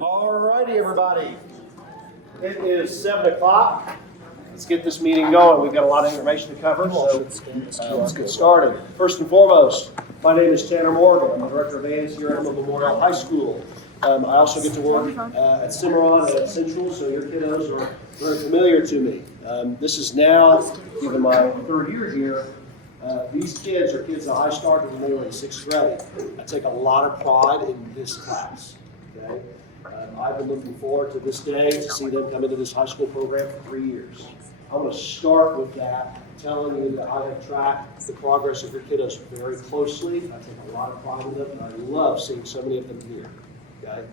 All righty, everybody. It is 7 o'clock. Let's get this meeting going. We've got a lot of information to cover, so let's get started. First and foremost, my name is Tanner Morgan. I'm the Director of AS here at Emma Memorial High School. I also get to work at Cimarron and at Central, so your kiddos are very familiar to me. This is now, given my third year here, these kids are kids that I started when they were in 6th grade. I take a lot of pride in this class. Okay? I've been looking forward to this day to see them come into this high school program for 3 years. I want to start with that, telling you that I have tracked the progress of your kiddos very closely. I take a lot of pride in them, and I love seeing so many of them here. Okay?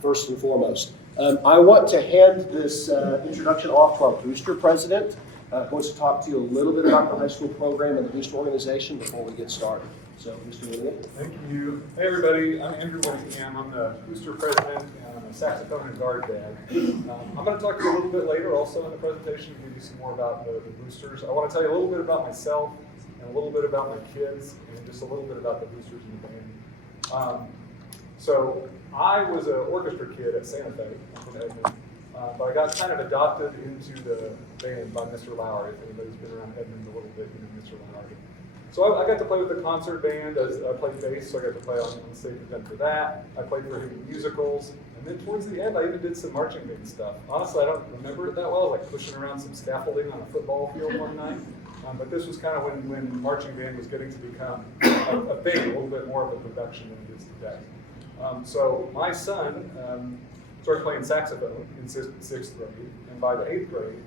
First and foremost, I want to hand this introduction off to our booster president. Who wants to talk to you a little bit about the high school program and the booster organization before we get started. So, Mr. Whitney. Thank you. Hey, everybody. I'm Andrew Whittingham. I'm the booster president, and I'm a saxophone and guard dad. I'm going to talk to you a little bit later also in the presentation to give you some more about the boosters. I want to tell you a little bit about myself and a little bit about my kids and just a little bit about the boosters in the band. So I was an orchestra kid at Santa Fe. I'm from Edmond. But I got kind of adopted into the band by Mr. Lowry. If anybody's been around Edmond a little bit, you know Mr. Lowry. So I got to play with the concert band as I played bass, so I got to play on stage with them for that. I played for him in musicals. And then towards the end, I even did some marching band stuff. Honestly, I don't remember it that well. I was like pushing around some scaffolding on a football field one night. But this was kind of when marching band was getting to become a thing, a little bit more of a production than it is today. So my son started playing saxophone in 6th grade, and by the 8th grade,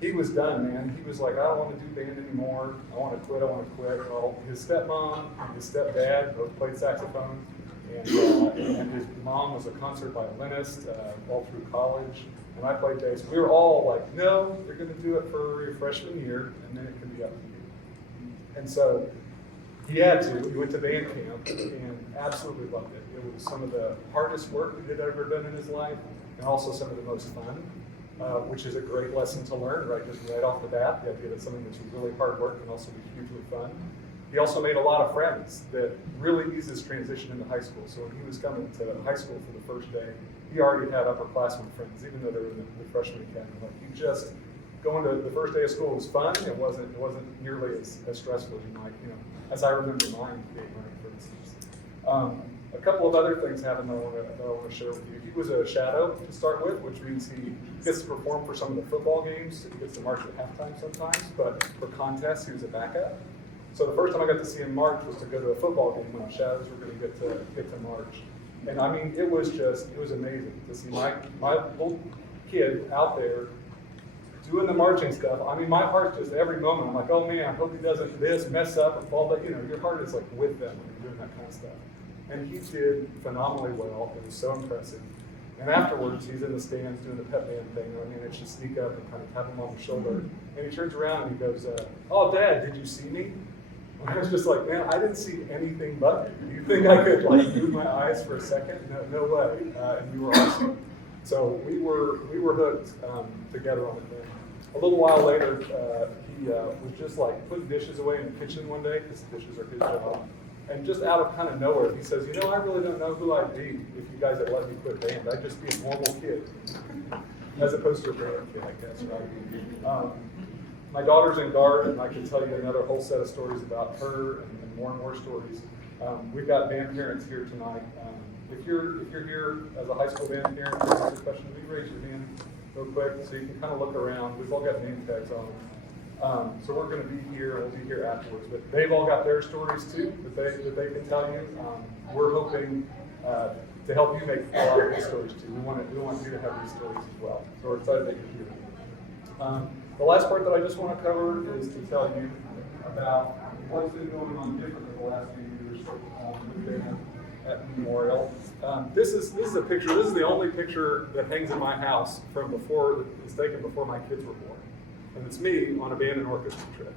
he was done, man. He was like, I don't want to do band anymore. I want to quit. Well, his stepmom and his stepdad both played saxophone, and his mom was a concert violinist all through college, and I played bass. We were all like, no, you're going to do it for your freshman year, and then it can be up to you. And so he had to. He went to band camp and absolutely loved it. It was some of the hardest work he had ever done in his life, and also some of the most fun, which is a great lesson to learn, right? Just right off the bat, the idea that something that's really hard work can also be hugely fun. He also made a lot of friends that really eased his transition into high school. So when he was coming to high school for the first day, he already had upperclassmen friends, even though they were in the freshman academy. Like he just going to the first day of school was fun. It wasn't nearly as stressful as you might, as I remember mine being, right, for instance. A couple of other things happened that I want to share with you. He was a shadow to start with, which means he gets to perform for some of the football games. He gets to march at halftime sometimes, but for contests, he was a backup. So the first time I got to see him march was to go to a football game when shadows were going to get to march. And I mean, it was amazing to see my little kid out there doing the marching stuff. I mean, my heart just every moment, I'm like, oh man, I hope he doesn't mess up or fall. But your heart is like with them when you're doing that kind of stuff. And he did phenomenally well. It was so impressive. And afterwards, he's in the stands doing the pep band thing. I mean, it's just sneak up and kind of tap him on the shoulder. And he turns around and he goes, oh, Dad, did you see me? And I was just like, man, I didn't see anything but you. You think I could move my eyes for a second? No way. And we were awesome. So we were hooked together on the thing. A little while later, he was just like putting dishes away in the kitchen one day because dishes are his job. And just out of kind of nowhere, he says, I really don't know who I'd be if you guys had let me quit band. I'd just be a normal kid, as opposed to a band kid, I guess, right? My daughter's in guard, and I can tell you another whole set of stories about her and more stories. We've got band parents here tonight. If you're here as a high school band parent, to answer a question, will you raise your hand real quick so you can kind of look around. We've all got name tags on. So we're going to be here, and we'll be here afterwards. But they've all got their stories too that they can tell you. We're hoping to help you make a lot of these stories too. We want you to have these stories as well. So we're excited that you're here. The last part that I just want to cover is to tell you about what's been going on different in the last few years with band at Memorial. This is a picture. This is the only picture that hangs in my house from before. It's taken before my kids were born. And it's me on a band and orchestra trip.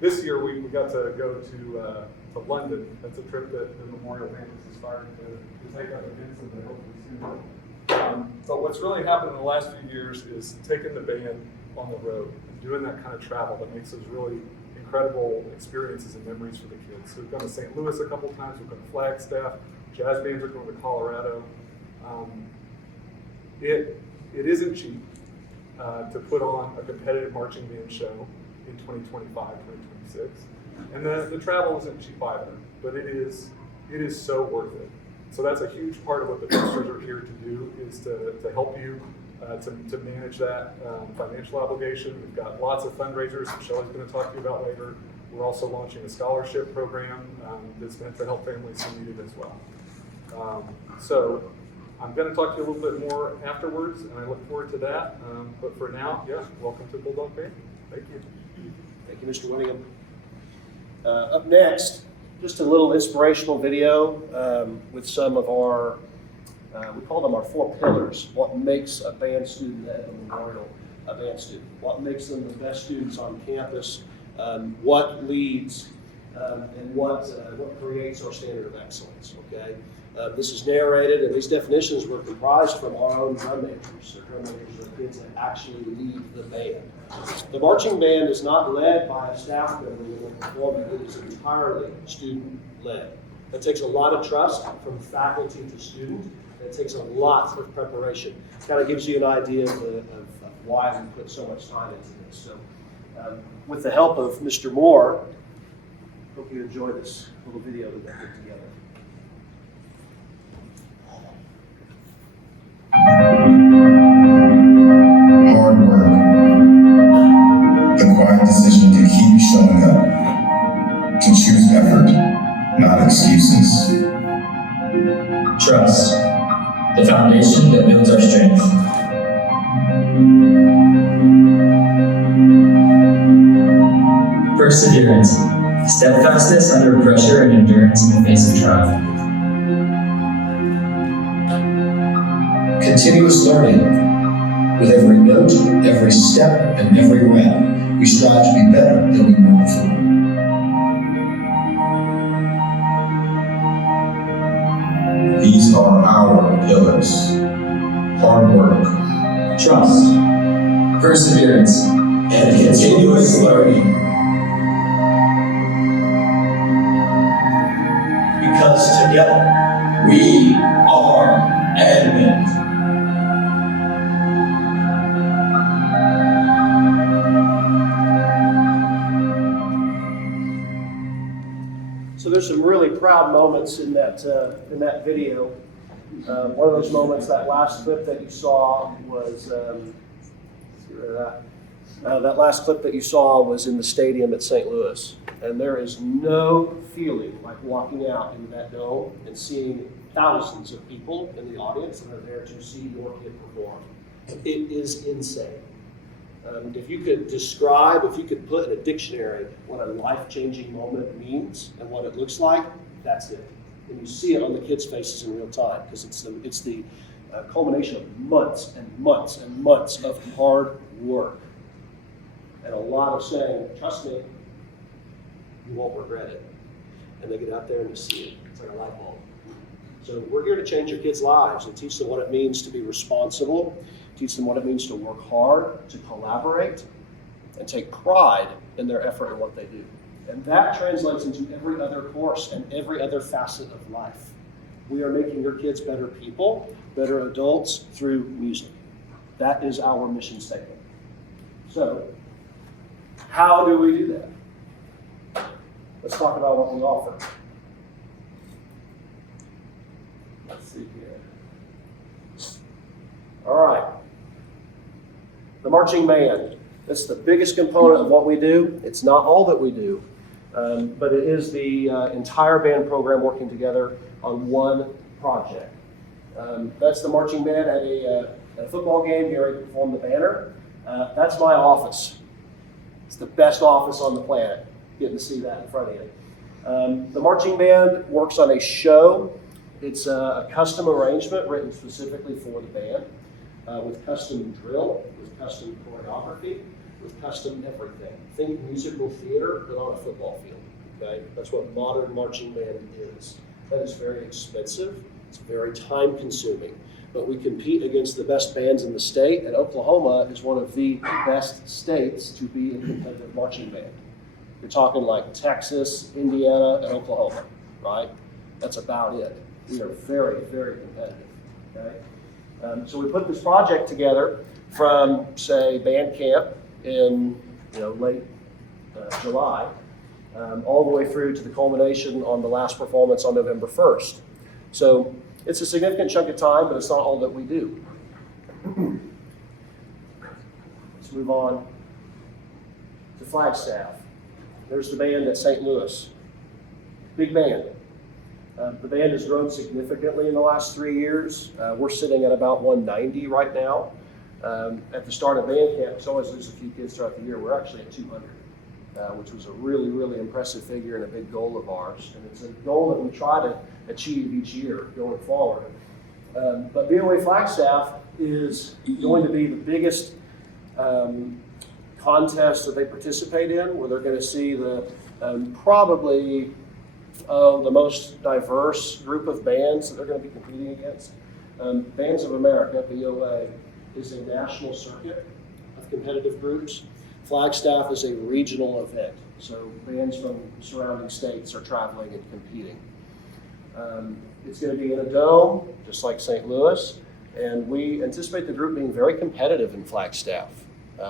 This year we got to go to London. That's a trip that the Memorial Band is aspiring to take up again someday, hopefully soon. But what's really happened in the last few years is taking the band on the road and doing that kind of travel that makes those really incredible experiences and memories for the kids. So we've gone to St. Louis a couple times. We've gone to Flagstaff. Jazz bands are going to Colorado. It isn't cheap to put on a competitive marching band show in 2025, 2026. And the travel isn't cheap either, but it is so worth it. So that's a huge part of what the boosters are here to do, is to help you to manage that financial obligation. We've got lots of fundraisers that Shelley's going to talk to you about later. We're also launching a scholarship program that's meant to help families who need it as well. So I'm going to talk to you a little bit more afterwards, and I look forward to that. But for now, yeah, welcome to Bulldog Band. Thank you. Thank you, Mr. Winningham. Up next, just a little inspirational video with some of our, we call them our 4 pillars. What makes a band student at the Memorial a band student? What makes them the best students on campus? What leads and what creates our standard of excellence, okay? This is narrated, and these definitions were comprised from our own drum majors. The drum majors are kids that actually lead the band. The marching band is not led by a staff member when performing. It is entirely student-led. That takes a lot of trust from faculty to student, and it takes a lot of preparation. It kind of gives you an idea of why we put so much time into this. So, with the help of Mr. Moore, hope you enjoy this little video that we put together. Hard work. The quiet decision to keep showing up. To choose effort, not excuses. Trust, the foundation that builds our strength. Perseverance, steadfastness under pressure and endurance in the face of trial. Continuous learning. With every note, every step, and every rep, we strive to be better than we were before. These are our pillars. Hard work, Trust, perseverance, and continuous learning. Because together, we are adamant. So there's some really proud moments in that video. One of those moments, that last clip that you saw was, let's get rid of that. That last clip that you saw was in the stadium at St. Louis. And there is no feeling like walking out into that dome and seeing thousands of people in the audience that are there to see your kid perform. It is insane. If you could describe, if you could put in a dictionary what a life-changing moment means and what it looks like, that's it. And you see it on the kids' faces in real time, because it's the culmination of months and months and months of hard work. And a lot of saying, trust me, you won't regret it. And they get out there and you see it. It's like a light bulb. So we're here to change your kids' lives and teach them what it means to be responsible, teach them what it means to work hard, to collaborate, and take pride in their effort and what they do. And that translates into every other course and every other facet of life. We are making your kids better people, better adults through music. That is our mission statement. So, how do we do that? Let's talk about what we offer. Let's see here. All right. The marching band. That's the biggest component of what we do. It's not all that we do, but it is the entire band program working together on one project. That's the marching band at a football game. Gary performed the banner. That's my office. It's the best office on the planet, getting to see that in front of you. The marching band works on a show. It's a custom arrangement written specifically for the band, with custom drill, with custom choreography, with custom everything. Think musical theater, but on a football field, okay? That's what modern marching band is. That is very expensive. It's very time consuming. But we compete against the best bands in the state, and Oklahoma is one of the best states to be a competitive marching band. You're talking like Texas, Indiana, and Oklahoma, right? That's about it. We are very, very competitive. Okay? So we put this project together from, say, band camp in late July, all the way through to the culmination on the last performance on November 1st. So it's a significant chunk of time, but it's not all that we do. Let's move on to Flagstaff. There's the band at St. Louis. Big band. The band has grown significantly in the last 3 years. We're sitting at about 190 right now. At the start of band camp, we always lose a few kids throughout the year. We're actually at 200, which was a really, really impressive figure and a big goal of ours. And it's a goal that we try to achieve each year going forward. But BOA Flagstaff is going to be the biggest contest that they participate in, where they're going to see the probably the most diverse group of bands that they're going to be competing against. Bands of America, BOA, is a national circuit of competitive groups. Flagstaff is a regional event, so bands from surrounding states are traveling and competing. It's going to be in a dome, just like St. Louis, and we anticipate the group being very competitive in Flagstaff.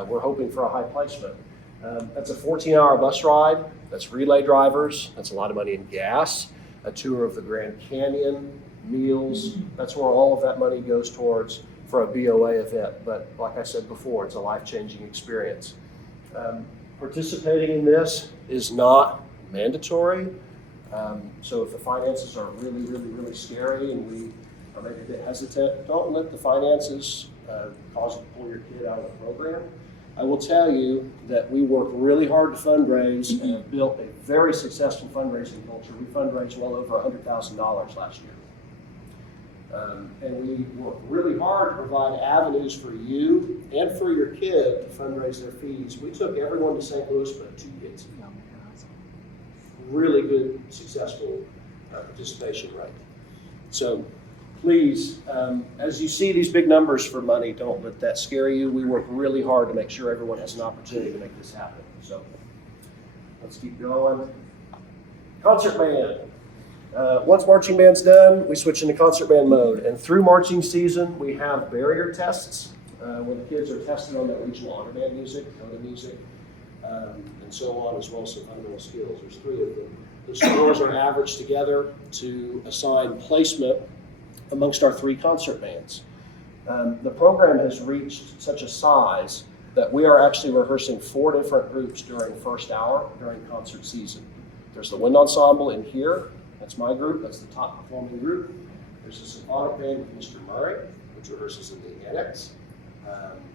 We're hoping for a high placement. That's a 14-hour bus ride. That's relay drivers. That's a lot of money in gas. A tour of the Grand Canyon, meals. That's where all of that money goes towards for a BOA event. But like I said before, it's a life-changing experience. Participating in this is not mandatory. So if the finances are really, really, really scary and we are maybe a bit hesitant, don't let the finances cause you to pull your kid out of the program. I will tell you that we work really hard to fundraise and have built a very successful fundraising culture. We fundraised well over $100,000 last year. And we work really hard to provide avenues for you and for your kid to fundraise their fees. We took everyone to St. Louis but 2 kids. Really good, successful participation rate. So please, as you see these big numbers for money, don't let that scare you. We work really hard to make sure everyone has an opportunity to make this happen. So let's keep going. Concert band. Once marching band's done, we switch into concert band mode. And through marching season, we have barrier tests where the kids are tested on their regional honor band music, coda music, and so on, as well as some fundamental skills. There's 3 of them. The scores are averaged together to assign placement amongst our 3 concert bands. The program has reached such a size that we are actually rehearsing 4 different groups during first hour during concert season. There's the wind ensemble in here. That's my group. That's the top performing group. There's a symphonic band with Mr. Murray, which rehearses in the annex.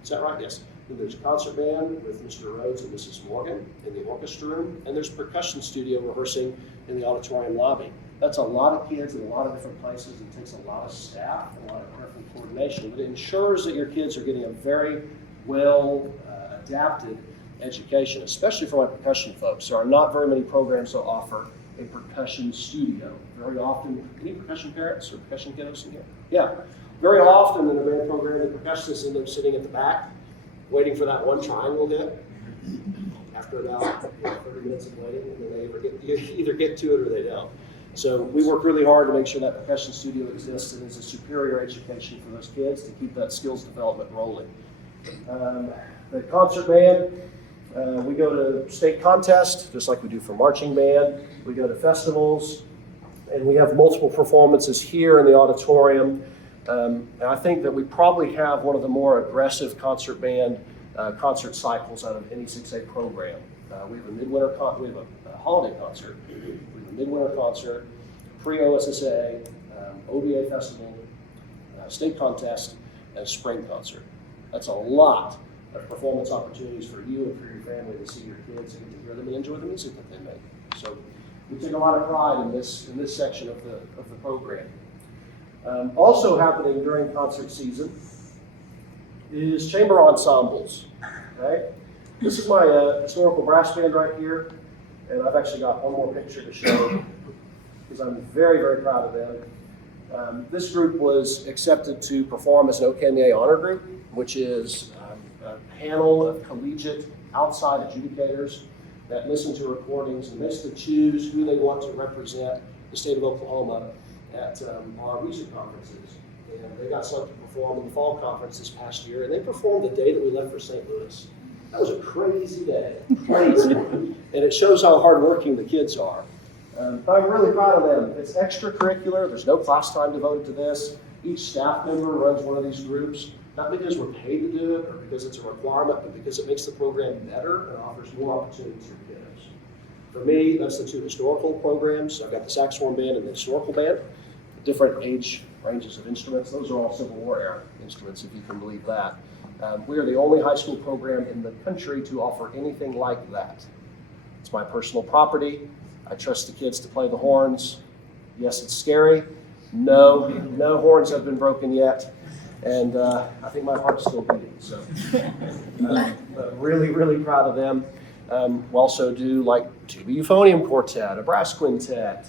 Is that right? Yes. Then there's a concert band with Mr. Rhodes and Mrs. Morgan in the orchestra room. And there's percussion studio rehearsing in the auditorium lobby. That's a lot of kids in a lot of different places. It takes a lot of staff and a lot of careful coordination, but it ensures that your kids are getting a very well adapted education, especially for my percussion folks. There are not very many programs that offer a percussion studio. Very often, any percussion parents or percussion kiddos in here? Yeah. Very often in a band program, the percussionists end up sitting at the back, waiting for that one triangle hit. After about 30 minutes of waiting, and then they either get to it or they don't. So we work really hard to make sure that percussion studio exists and is a superior education for those kids to keep that skills development rolling. The concert band, we go to state contests, just like we do for marching band. We go to festivals, and we have multiple performances here in the auditorium. And I think that we probably have one of the more aggressive concert band concert cycles out of any 6A program. We have a midwinter we have a holiday concert. We have a midwinter concert, pre-OSSA, OBA festival, state contest, and a spring concert. That's a lot of performance opportunities for you and for your family to see your kids and to hear them and enjoy the music that they make. So we take a lot of pride in this section of the program. Also happening during concert season is chamber ensembles. Okay? This is my historical brass band right here, and I've actually got one more picture to show because I'm very, very proud of them. This group was accepted to perform as an OKMEA honor group, which is a panel of collegiate outside adjudicators that listen to recordings and basically choose who they want to represent the state of Oklahoma at our music conferences. and they got selected to perform in the fall conference this past year, and they performed the day that we left for St. Louis. That was a crazy day, crazy. And it shows how hardworking the kids are. But I'm really proud of them. It's extracurricular. There's no class time devoted to this. Each staff member runs one of these groups, not because we're paid to do it or because it's a requirement, but because it makes the program better and offers more opportunities for kids. For me, that's the two historical programs. I've got the saxophone band and the historical band, different age ranges of instruments. Those are all Civil War era instruments, if you can believe that. We are the only high school program in the country to offer anything like that. It's my personal property. I trust the kids to play the horns. Yes, it's scary. No horns have been broken yet. And I think my heart's still beating. So, but really, really proud of them. We also do like tuba euphonium quartet, a brass quintet,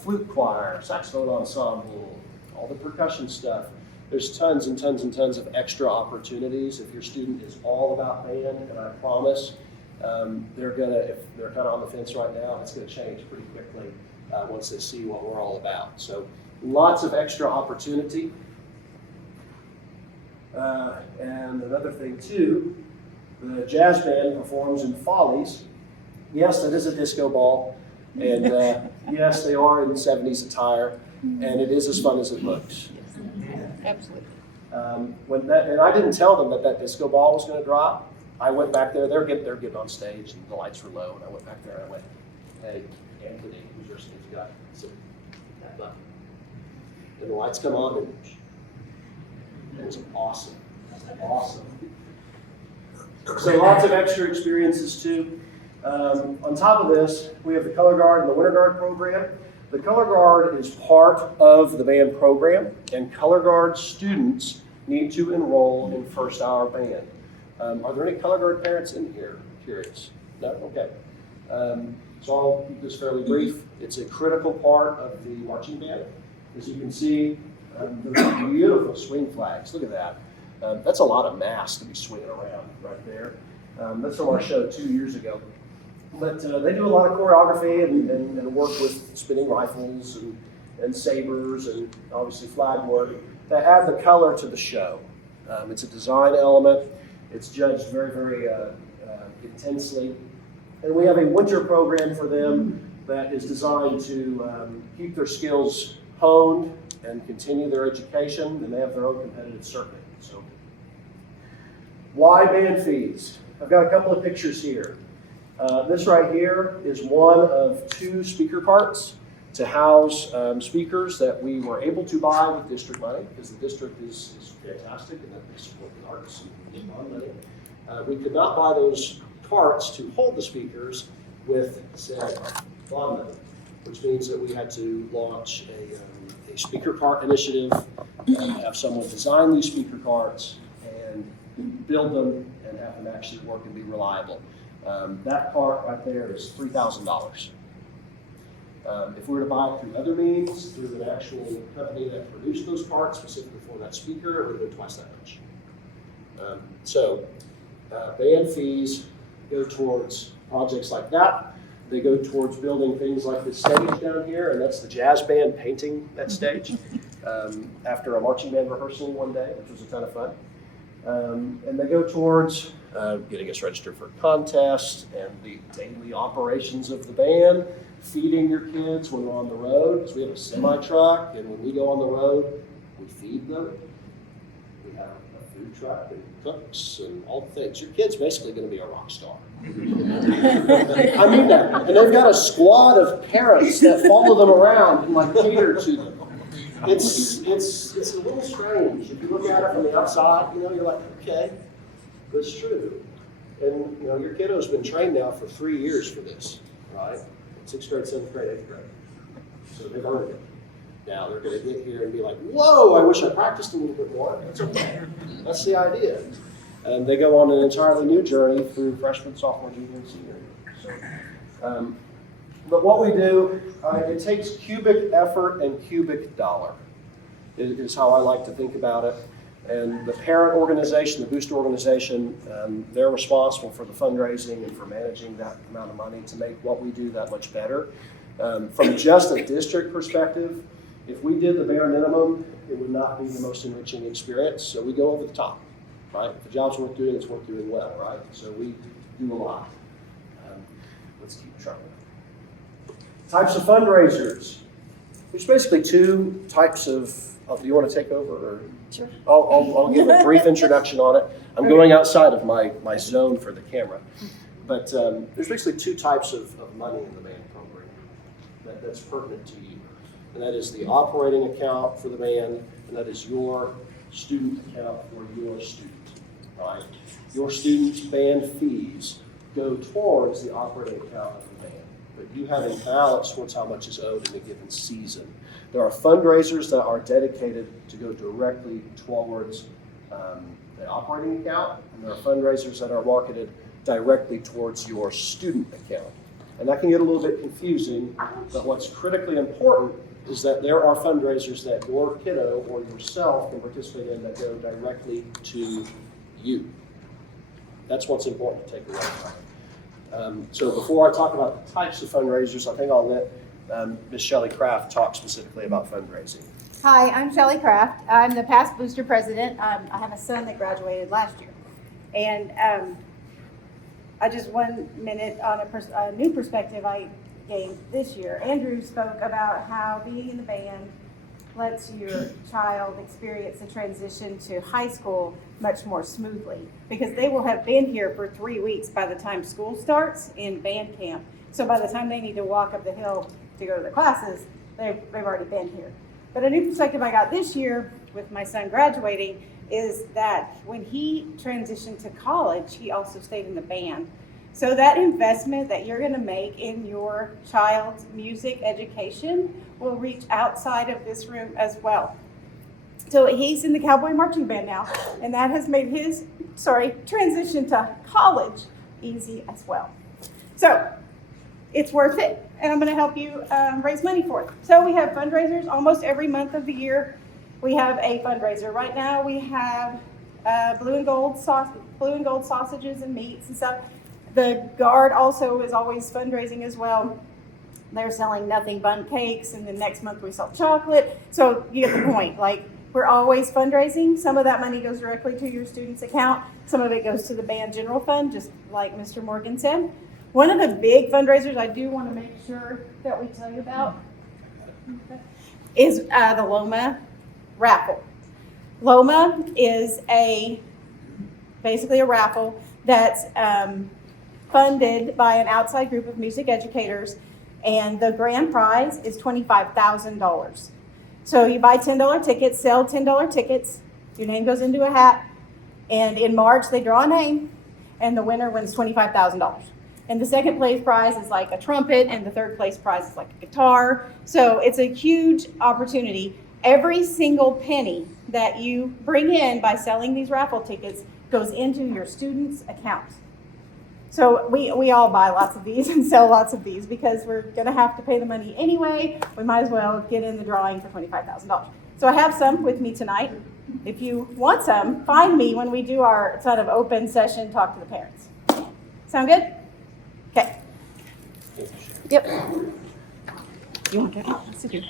flute choir, saxophone ensemble, all the percussion stuff. There's tons and tons and tons of extra opportunities if your student is all about band, and I promise if they're kind of on the fence right now, it's going to change pretty quickly once they see what we're all about. So lots of extra opportunity. And another thing too, the jazz band performs in Follies. Yes, that is a disco ball, and yes, they are in 70s attire, and it is as fun as it looks. Absolutely. And I didn't tell them that disco ball was going to drop. I went back there. They're getting on stage, and the lights were low. And I went back there and I went, "Hey, Anthony, who's your stage guy?" I said, "That button." And the lights come on, and it was awesome. Awesome. So lots of extra experiences too. On top of this, we have the Color Guard and the Winter Guard program. The Color Guard is part of the band program, and Color Guard students need to enroll in first hour band. Are there any Color Guard parents in here? Curious? No? Okay. So I'll keep this fairly brief. It's a critical part of the marching band. As you can see, the beautiful swing flags. Look at that. That's a lot of mass to be swinging around right there. That's from our show 2 years ago. But they do a lot of choreography and work with spinning rifles and sabers and obviously flag work that add the color to the show. It's a design element. It's judged very, very intensely. And we have a winter program for them that is designed to keep their skills honed and continue their education, and they have their own competitive circuit. So, why band fees? I've got a couple of pictures here. This right here is one of 2 speaker carts to house speakers that we were able to buy with district money, because the district is fantastic and that they support the arts and bond money. We could not buy those carts to hold the speakers with said bond money, which means that we had to launch a speaker cart initiative, have someone design these speaker carts and build them and have them actually work and be reliable. That cart right there is $3,000. If we were to buy it through other means, through an actual company that produced those carts specifically for that speaker, it would have been twice that much. Band fees go towards projects like that. They go towards building things like this stage down here, and that's the jazz band painting that stage after a marching band rehearsal one day, which was a ton of fun. And they go towards getting us registered for contests and the daily operations of the band, feeding your kids when we're on the road, because we have a semi-truck, and when we go on the road, we feed them. We have a food truck and cooks and all the things. Your kid's basically going to be a rock star. I mean that. And they've got a squad of parents that follow them around and like cater to them. It's a little strange. If you look at it from the outside, you're like, okay, but it's true. And your kiddo's been trained now for 3 years for this, right? 6th grade, 7th grade, 8th grade. So they've earned it. Now they're going to get here and be like, whoa, I wish I practiced a little bit more. That's okay. That's the idea. And they go on an entirely new journey through freshman, sophomore, junior, and senior year. So, but what we do, it takes cubic effort and cubic dollar is how I like to think about it. And the parent organization, the booster organization, they're responsible for the fundraising and for managing that amount of money to make what we do that much better. From just a district perspective, if we did the bare minimum it would not be the most enriching experience. So we go over the top, right? If the job's worth doing, it's worth doing well, right? So we do a lot. Let's keep trucking. Types of fundraisers. There's basically two types of do you want to take over? Or? Sure. I'll give a brief introduction on it. I'm going outside of my zone for the camera. But there's basically two types of money in the band program that's pertinent to you. And that is the operating account for the band, and that is your student account for your student, right? Your student's band fees go towards the operating account of the band, but you have a balance towards how much is owed in a given season. There are fundraisers that are dedicated to go directly towards the operating account, and there are fundraisers that are marketed directly towards your student account. And that can get a little bit confusing, but what's critically important is that there are fundraisers that your kiddo or yourself can participate in that go directly to you. That's what's important to take away from it. So before I talk about the types of fundraisers, I think I'll let Ms. Shelley Kraft talk specifically about fundraising. Hi, I'm Shelley Kraft. I'm the past booster president. I have a son that graduated last year. And I just 1 minute on a new perspective I gained this year. Andrew spoke about how being in the band lets your child experience the transition to high school much more smoothly, because they will have been here for 3 weeks by the time school starts in band camp. So by the time they need to walk up the hill to go to the classes, they've already been here. But a new perspective I got this year with my son graduating is that when he transitioned to college, he also stayed in the band. So that investment that you're going to make in your child's music education will reach outside of this room as well. So he's in the Cowboy Marching Band now, and that has made his transition to college easy as well. So it's worth it, and I'm going to help you raise money for it. So we have fundraisers almost every month of the year. We have a fundraiser. Right now we have blue and gold sausages and meats and stuff. The Guard also is always fundraising as well. They're selling nothing bun cakes, and then next month we sell chocolate. So you get the point. Like, we're always fundraising. Some of that money goes directly to your student's account. Some of it goes to the band general fund, just like Mr. Morgan said. One of the big fundraisers I do want to make sure that we tell you about is the Loma raffle. Loma is basically a raffle that's funded by an outside group of music educators, and the grand prize is $25,000. So you buy $10 tickets, sell $10 tickets, your name goes into a hat, and in March they draw a name, and the winner wins $25,000. And the second place prize is like a trumpet, and the third place prize is like a guitar. So it's a huge opportunity. Every single penny that you bring in by selling these raffle tickets goes into your student's account. So we all buy lots of these and sell lots of these because we're going to have to pay the money anyway. We might as well get in the drawing for $25,000. So I have some with me tonight. If you want some, find me when we do our sort of open session, talk to the parents. Sound good? Okay. Yep. You want to go? Sit here.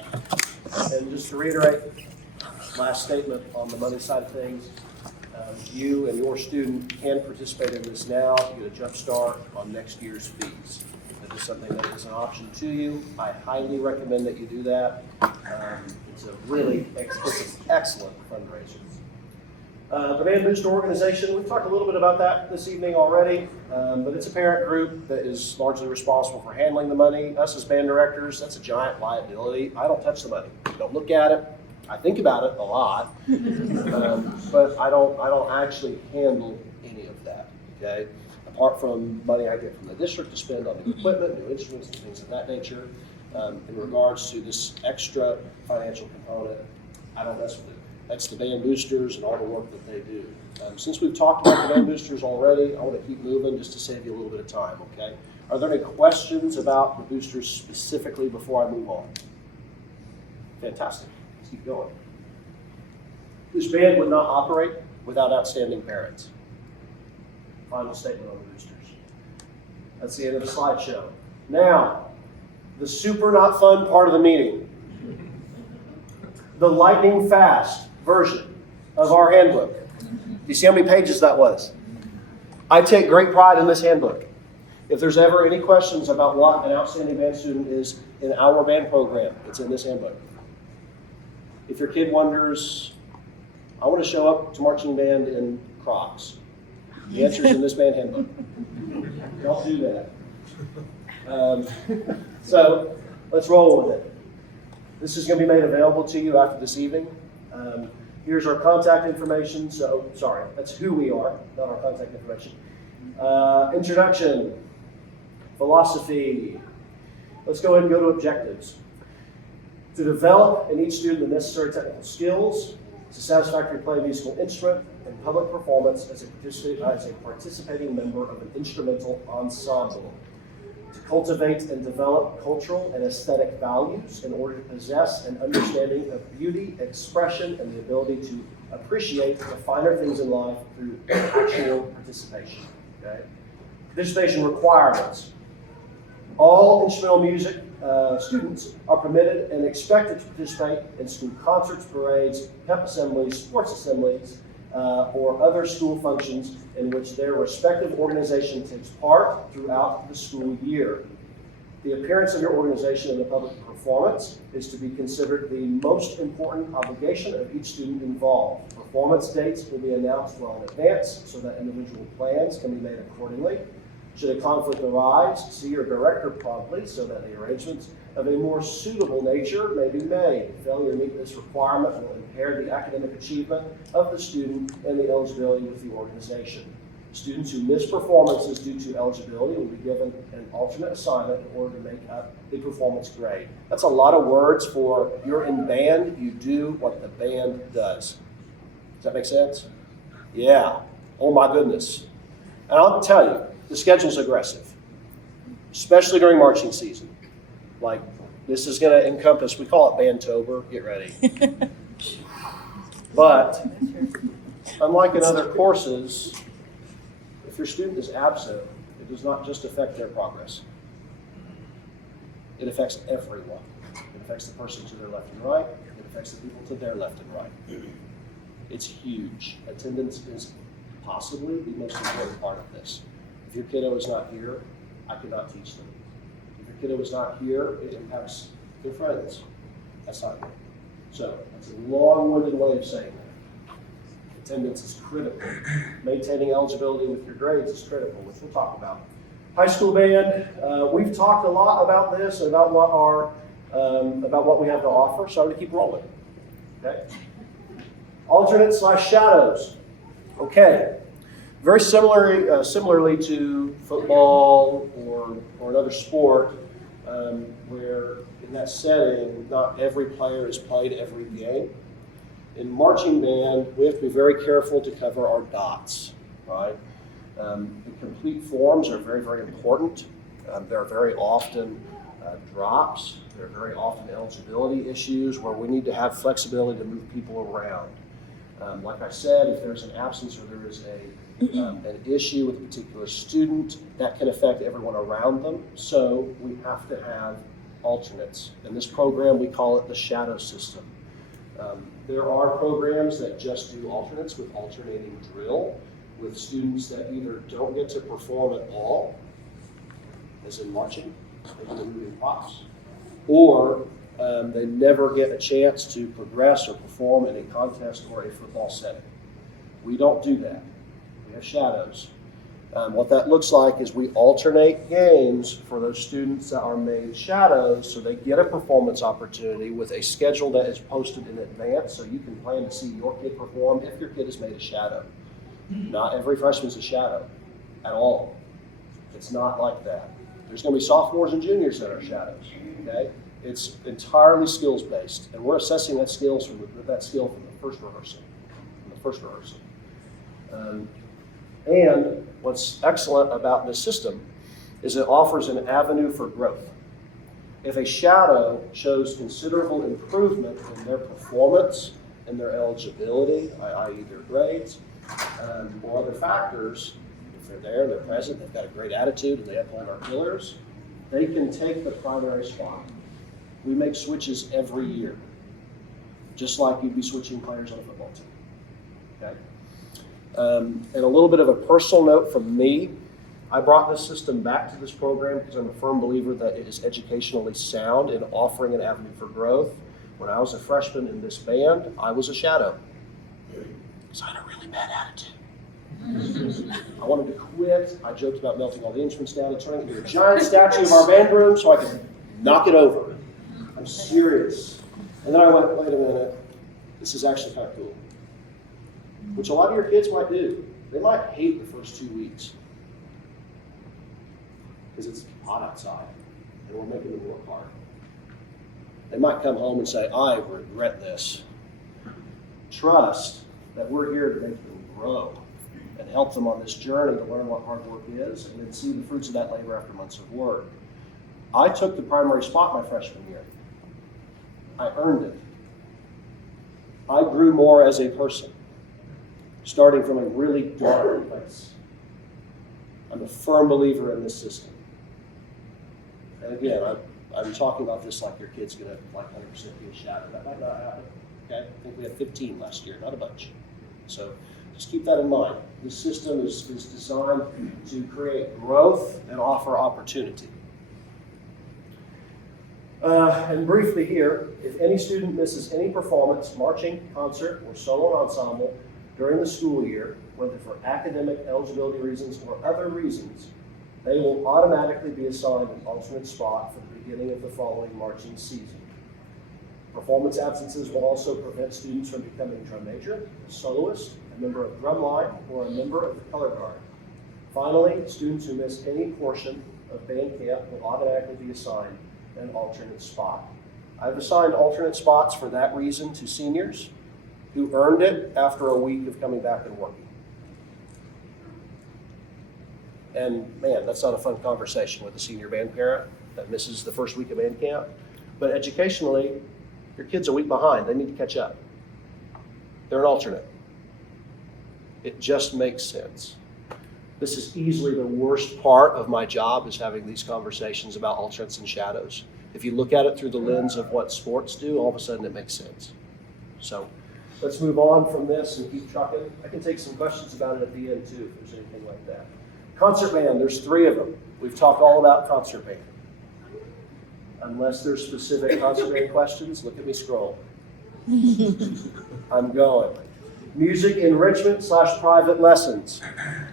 And just to reiterate, last statement on the money side of things, you and your student can participate in this now. You get a jump start on next year's fees. That is something that is an option to you. I highly recommend that you do that. It's a really excellent fundraiser. The Band Booster organization, we've talked a little bit about that this evening already, but it's a parent group that is largely responsible for handling the money. Us as band directors, that's a giant liability. I don't touch the money. Don't look at it. I think about it a lot, but I don't actually handle any of that, okay? Apart from money I get from the district to spend on new equipment, new instruments, and things of that nature. In regards to this extra financial component, I don't mess with it. That's the Band Boosters and all the work that they do. Since we've talked about the Band Boosters already, I want to keep moving just to save you a little bit of time, okay? Are there any questions about the boosters specifically before I move on? Fantastic. Let's keep going. This band would not operate without outstanding parents. Final statement on the boosters. That's the end of the slideshow. Now, the super not fun part of the meeting. the lightning fast version of our handbook. You see how many pages that was? I take great pride in this handbook. If there's ever any questions about what an outstanding band student is in our band program, it's in this handbook. If your kid wonders, I want to show up to marching band in Crocs, the answer's in this band handbook. Don't do that. So let's roll with it. This is going to be made available to you after this evening. Here's our contact information. So, sorry, that's who we are, not our contact information. Introduction, philosophy. Let's go ahead and go to objectives. To develop in each student the necessary technical skills to satisfactorily play a musical instrument and public performance as a participating member of an instrumental ensemble. To cultivate and develop cultural and aesthetic values in order to possess an understanding of beauty, expression, and the ability to appreciate the finer things in life through actual participation. Okay? Participation requirements. All instrumental music students are permitted and expected to participate in school concerts, parades, pep assemblies, sports assemblies, or other school functions in which their respective organization takes part throughout the school year. The appearance of your organization in the public performance is to be considered the most important obligation of each student involved. Performance dates will be announced well in advance so that individual plans can be made accordingly. Should a conflict arise, see your director promptly so that the arrangements of a more suitable nature may be made. Failure to meet this requirement will impair the academic achievement of the student and the eligibility with the organization. Students who miss performances due to eligibility will be given an alternate assignment in order to make up the performance grade. That's a lot of words for you're in band, you do what the band does. Does that make sense? Yeah. Oh my goodness. And I'll tell you, the schedule's aggressive, especially during marching season. Like, this is going to encompass, we call it Bandtober, get ready. But, unlike in other courses, if your student is absent, it does not just affect their progress. It affects everyone. It affects the person to their left and right. It affects the people to their left and right. It's huge. Attendance is possibly the most important part of this. If your kiddo is not here, I cannot teach them. If your kiddo is not here, it impacts their friends. That's not good. So that's a long-winded way of saying that. Attendance is critical. Maintaining eligibility with your grades is critical, which we'll talk about. High school band, we've talked a lot about this, about what we have to offer, so I'm going to keep rolling. Okay? Alternate/shadows. Okay. Very similarly to football or another sport, where in that setting, not every player is played every game. In marching band, we have to be very careful to cover our dots, right? The complete forms are very, very important. There are very often drops. There are very often eligibility issues where we need to have flexibility to move people around. Like I said, if there's an absence or there is an issue with a particular student, that can affect everyone around them. So we have to have alternates. In this program, we call it the shadow system. There are programs that just do alternates with alternating drill, with students that either don't get to perform at all, as in marching, maybe moving props, or they never get a chance to progress or perform in a contest or a football setting. We don't do that. We have shadows. What that looks like is we alternate games for those students that are made shadows so they get a performance opportunity with a schedule that is posted in advance so you can plan to see your kid perform if your kid is made a shadow. Not every freshman is a shadow at all. It's not like that. There's going to be sophomores and juniors that are shadows, okay? It's entirely skills-based, and we're assessing that skill from the first rehearsal. And what's excellent about this system is it offers an avenue for growth. If a shadow shows considerable improvement in their performance and their eligibility, i.e. their grades, or other factors, if they're there, they're present, they've got a great attitude, and they uphold our pillars, they can take the primary spot. We make switches every year. just like you'd be switching players on a football team. Okay? And a little bit of a personal note from me. I brought this system back to this program because I'm a firm believer that it is educationally sound in offering an avenue for growth. When I was a freshman in this band, I was a shadow because I had a really bad attitude. I wanted to quit. I joked about melting all the instruments down and turning it into a giant statue of our band room so I could knock it over. I'm serious. And then I went, wait a minute, this is actually kind of cool. Which a lot of your kids might do. They might hate the first 2 weeks because it's hot outside and we're making them work hard. They might come home and say, I regret this. Trust that we're here to make them grow and help them on this journey to learn what hard work is and then see the fruits of that labor after months of work. I took the primary spot my freshman year. I earned it. I grew more as a person, starting from a really dark place. I'm a firm believer in this system. And again, I'm talking about this like your kid's going to like 100% be a shadow. That might not happen. Okay? I think we had 15 last year, not a bunch. So just keep that in mind. This system is designed to create growth and offer opportunity. And briefly here, if any student misses any performance, marching, concert, or solo ensemble during the school year, whether for academic eligibility reasons or other reasons, they will automatically be assigned an alternate spot for the beginning of the following marching season. Performance absences will also prevent students from becoming drum major, a soloist, a member of drumline, or a member of the color guard. Finally, students who miss any portion of band camp will automatically be assigned an alternate spot. I've assigned alternate spots for that reason to seniors who earned it after a week of coming back and working. And man, that's not a fun conversation with a senior band parent that misses the first week of band camp. But educationally, your kid's a week behind. They need to catch up. They're an alternate. It just makes sense. This is easily the worst part of my job, is having these conversations about alternates and shadows. If you look at it through the lens of what sports do, all of a sudden it makes sense. So let's move on from this and keep trucking. I can take some questions about it at the end too, if there's anything like that. Concert band, there's 3 of them. We've talked all about concert band. Unless there's specific concert band questions, look at me scroll. I'm going. Music enrichment / private lessons.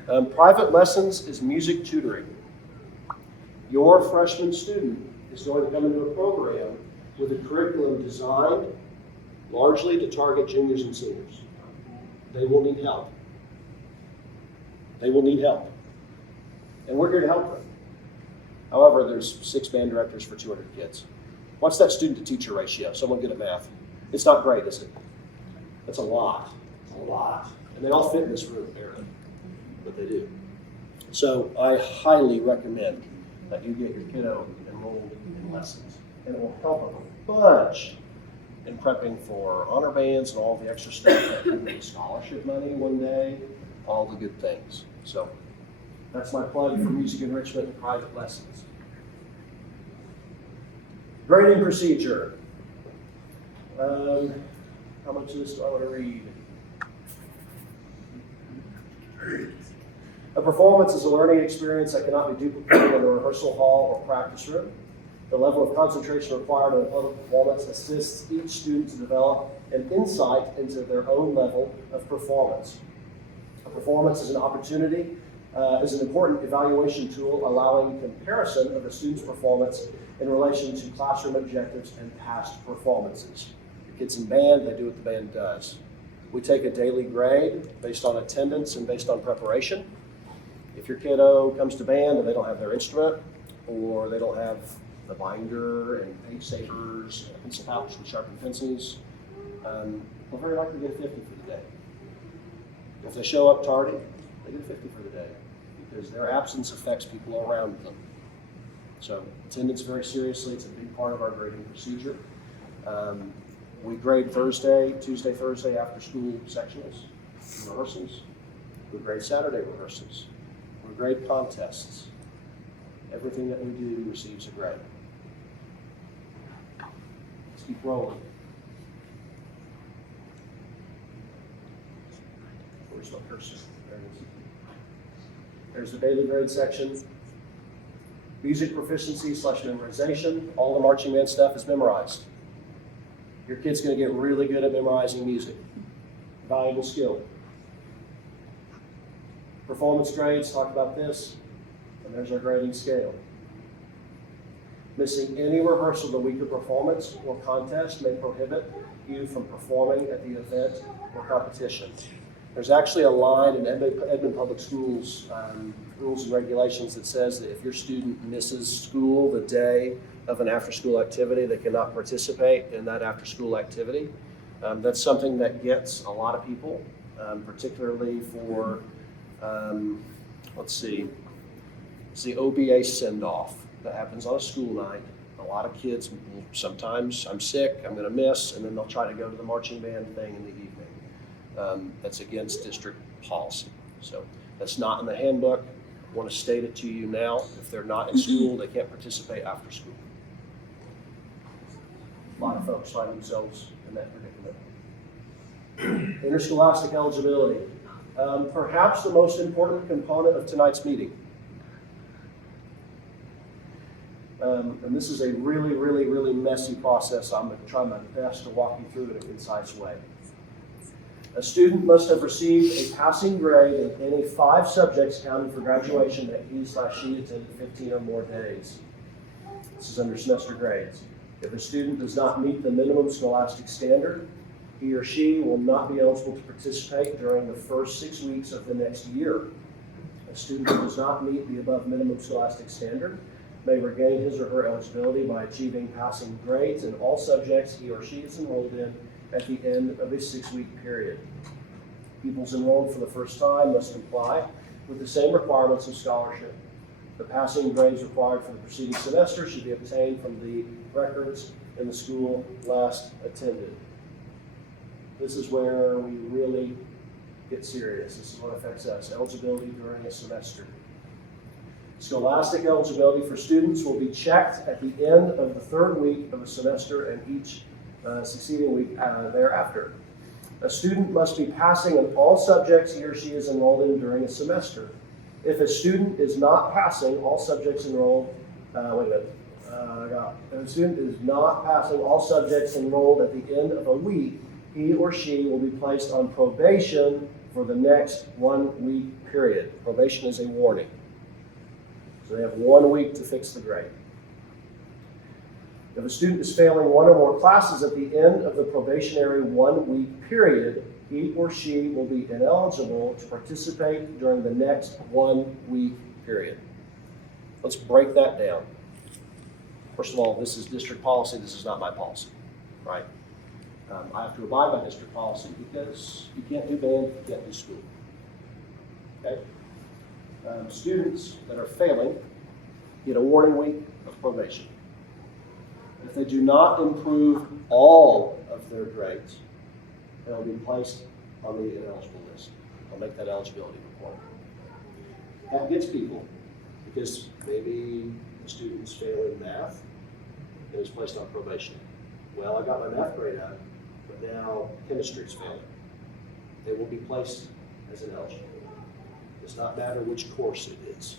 Private lessons is music tutoring. Your freshman student is going to come into a program with a curriculum designed largely to target juniors and seniors. They will need help. They will need help. And we're here to help them. However, there's 6 band directors for 200 kids. What's that student to teacher ratio? Someone good at math? It's not great, is it? That's a lot. It's a lot. And they all fit in this room, apparently. But they do. So I highly recommend that you get your kiddo enrolled in lessons. And it will help them a bunch in prepping for honor bands and all the extra stuff that can be scholarship money one day, all the good things. So that's my plug for music enrichment and private lessons. Grading procedure. How much of this do I want to read? A performance is a learning experience that cannot be duplicated in a rehearsal hall or practice room. The level of concentration required in a public performance assists each student to develop an insight into their own level of performance. A performance is an opportunity, is an important evaluation tool allowing comparison of a student's performance in relation to classroom objectives and past performances. The kids in band, they do what the band does. We take a daily grade based on attendance and based on preparation. If your kiddo comes to band and they don't have their instrument, or they don't have the binder and page savers, a pencil pouch and sharpened pencils, they'll very likely get a 50 for the day. If they show up tardy, they get a 50 for the day, because their absence affects people around them. So attendance very seriously. It's a big part of our grading procedure. We grade Tuesday, Thursday after school sectionals, rehearsals. We grade Saturday rehearsals. We grade contests. Everything that we do receives a grade. Let's keep rolling. Where's my cursor? There it is. There's the daily grade section. Music proficiency / memorization. All the marching band stuff is memorized. Your kid's going to get really good at memorizing music. Valuable skill. Performance grades, talk about this. And there's our grading scale. Missing any rehearsal the week of performance or contest may prohibit you from performing at the event or competition. There's actually a line in Edmond Public Schools rules and regulations that says that if your student misses school the day of an after-school activity, they cannot participate in that after-school activity. That's something that gets a lot of people, particularly for, let's see, it's the OBA send-off that happens on a school night. A lot of kids, sometimes I'm sick, I'm gonna miss, and then they'll try to go to the marching band thing in the evening. That's against district policy. So that's not in the handbook. I want to state it to you now. If they're not in school, they can't participate after school. A lot of folks find themselves in that predicament. Interscholastic eligibility. Perhaps the most important component of tonight's meeting. And this is a really, really, really messy process. I'm going to try my best to walk you through it in a concise way. A student must have received a passing grade in any 5 subjects counted for graduation that he/she attended 15 or more days. This is under semester grades. If a student does not meet the minimum scholastic standard, he or she will not be eligible to participate during the first 6 weeks of the next year. A student who does not meet the above minimum scholastic standard may regain his or her eligibility by achieving passing grades in all subjects he or she is enrolled in at the end of a 6-week period. Pupils enrolled for the first time must comply with the same requirements of scholarship. The passing grades required for the preceding semester should be obtained from the records in the school last attended. This is where we really get serious. This is what affects us, eligibility during a semester. Scholastic eligibility for students will be checked at the end of the 3rd week of a semester and each succeeding week thereafter. A student must be passing in all subjects he or she is enrolled in during a semester. If a student is not passing all subjects enrolled, if a student is not passing all subjects enrolled at the end of a week, he or she will be placed on probation for the next 1-week period. Probation is a warning. So they have 1 week to fix the grade. If a student is failing 1 or more classes at the end of the probationary 1-week period, he or she will be ineligible to participate during the next 1-week period. Let's break that down. First of all, this is district policy. This is not my policy, right? I have to abide by district policy because you can't do band, you can't do school. Okay? Students that are failing get a warning week of probation. If they do not improve all of their grades, they will be placed on the ineligible list. I'll make that eligibility requirement. That gets people because maybe the student is failing math and is placed on probation. Well, I got my math grade up, but now chemistry is failing. They will be placed as ineligible. It does not matter which course it is.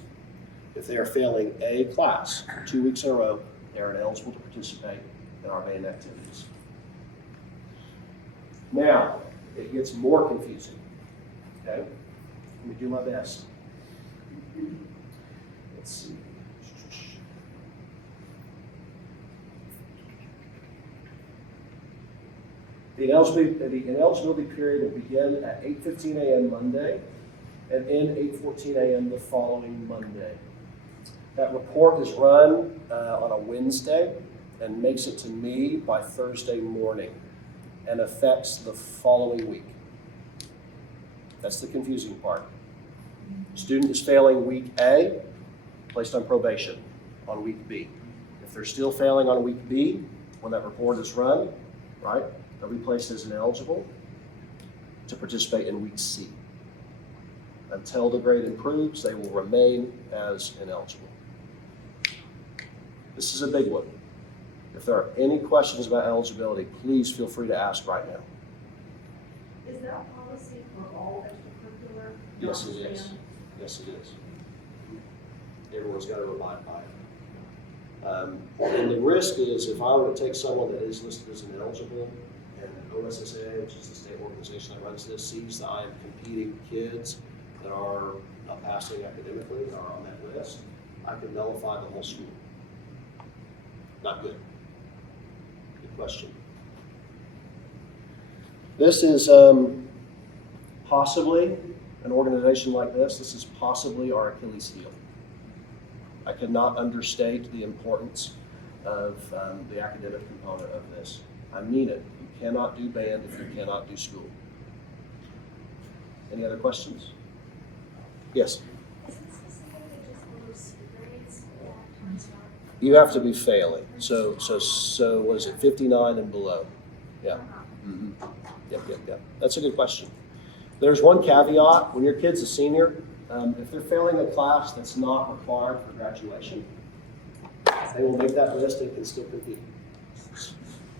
If they are failing a class 2 weeks in a row, they are ineligible to participate in our band activities. Now, it gets more confusing. Okay? Let me do my best. Let's see. The ineligibility period will begin at 8:15 a.m. Monday and end 8:14 a.m. the following Monday. That report is run on a Wednesday and makes it to me by Thursday morning and affects the following week. That's the confusing part. Student is failing week A, placed on probation on week B. If they're still failing on week B, when that report is run, right, they'll be placed as ineligible to participate in week C. Until the grade improves, they will remain as ineligible. This is a big one. If there are any questions about eligibility, please feel free to ask right now. Is that policy for all extracurricular? Yes, it is. Yes, it is. Everyone's got to abide by it. And the risk is if I were to take someone that is listed as ineligible and OSSAA, which is the state organization that runs this, sees that I am competing kids that are not passing academically and are on that list, I could nullify the whole school. Not good. Good question. This is possibly an organization like this. This is possibly our Achilles heel. I could not understate the importance of the academic component of this. I mean it. You cannot do band if you cannot do school. Any other questions? Yes? You have to be failing. So what is it, 59 and below? Yeah. Mm-hmm. Yep. That's a good question. There's one caveat. When your kid's a senior, if they're failing a class that's not required for graduation, they will make that list and can still compete.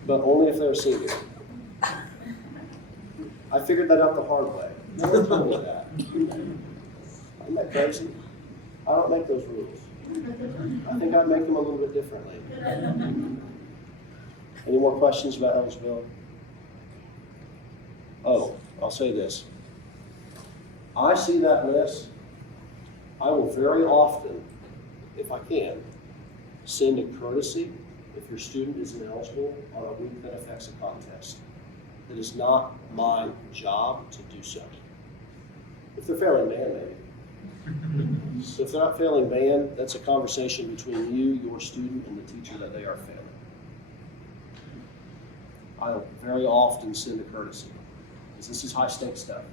But only if they're a senior. I figured that out the hard way. No one told me that. Isn't that crazy? I don't make those rules. I think I'd make them a little bit differently. Any more questions about eligibility? Oh, I'll say this. I see that list. I will very often, if I can, send a courtesy if your student is ineligible on a week that affects a contest. It is not my job to do so. If they're failing band, maybe. So if they're not failing band, that's a conversation between you, your student, and the teacher that they are failing. I will very often send a courtesy, because this is high stakes stuff.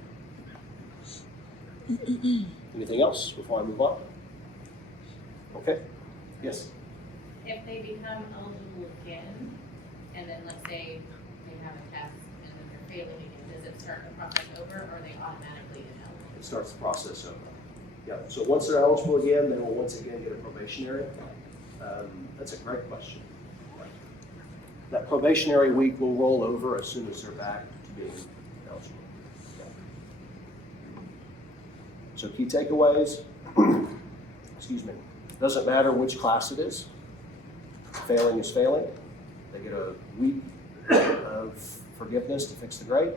Anything else before I move on? Okay. Yes. If they become eligible again, and then let's say they have a test and then they're failing again, does it start the process over, or are they automatically ineligible? It starts the process over. Yeah. So once they're eligible again, they will once again get a probationary. That's a great question. That probationary week will roll over as soon as they're back to being eligible. So key takeaways, excuse me, doesn't matter which class it is. Failing is failing. They get a week of forgiveness to fix the grade.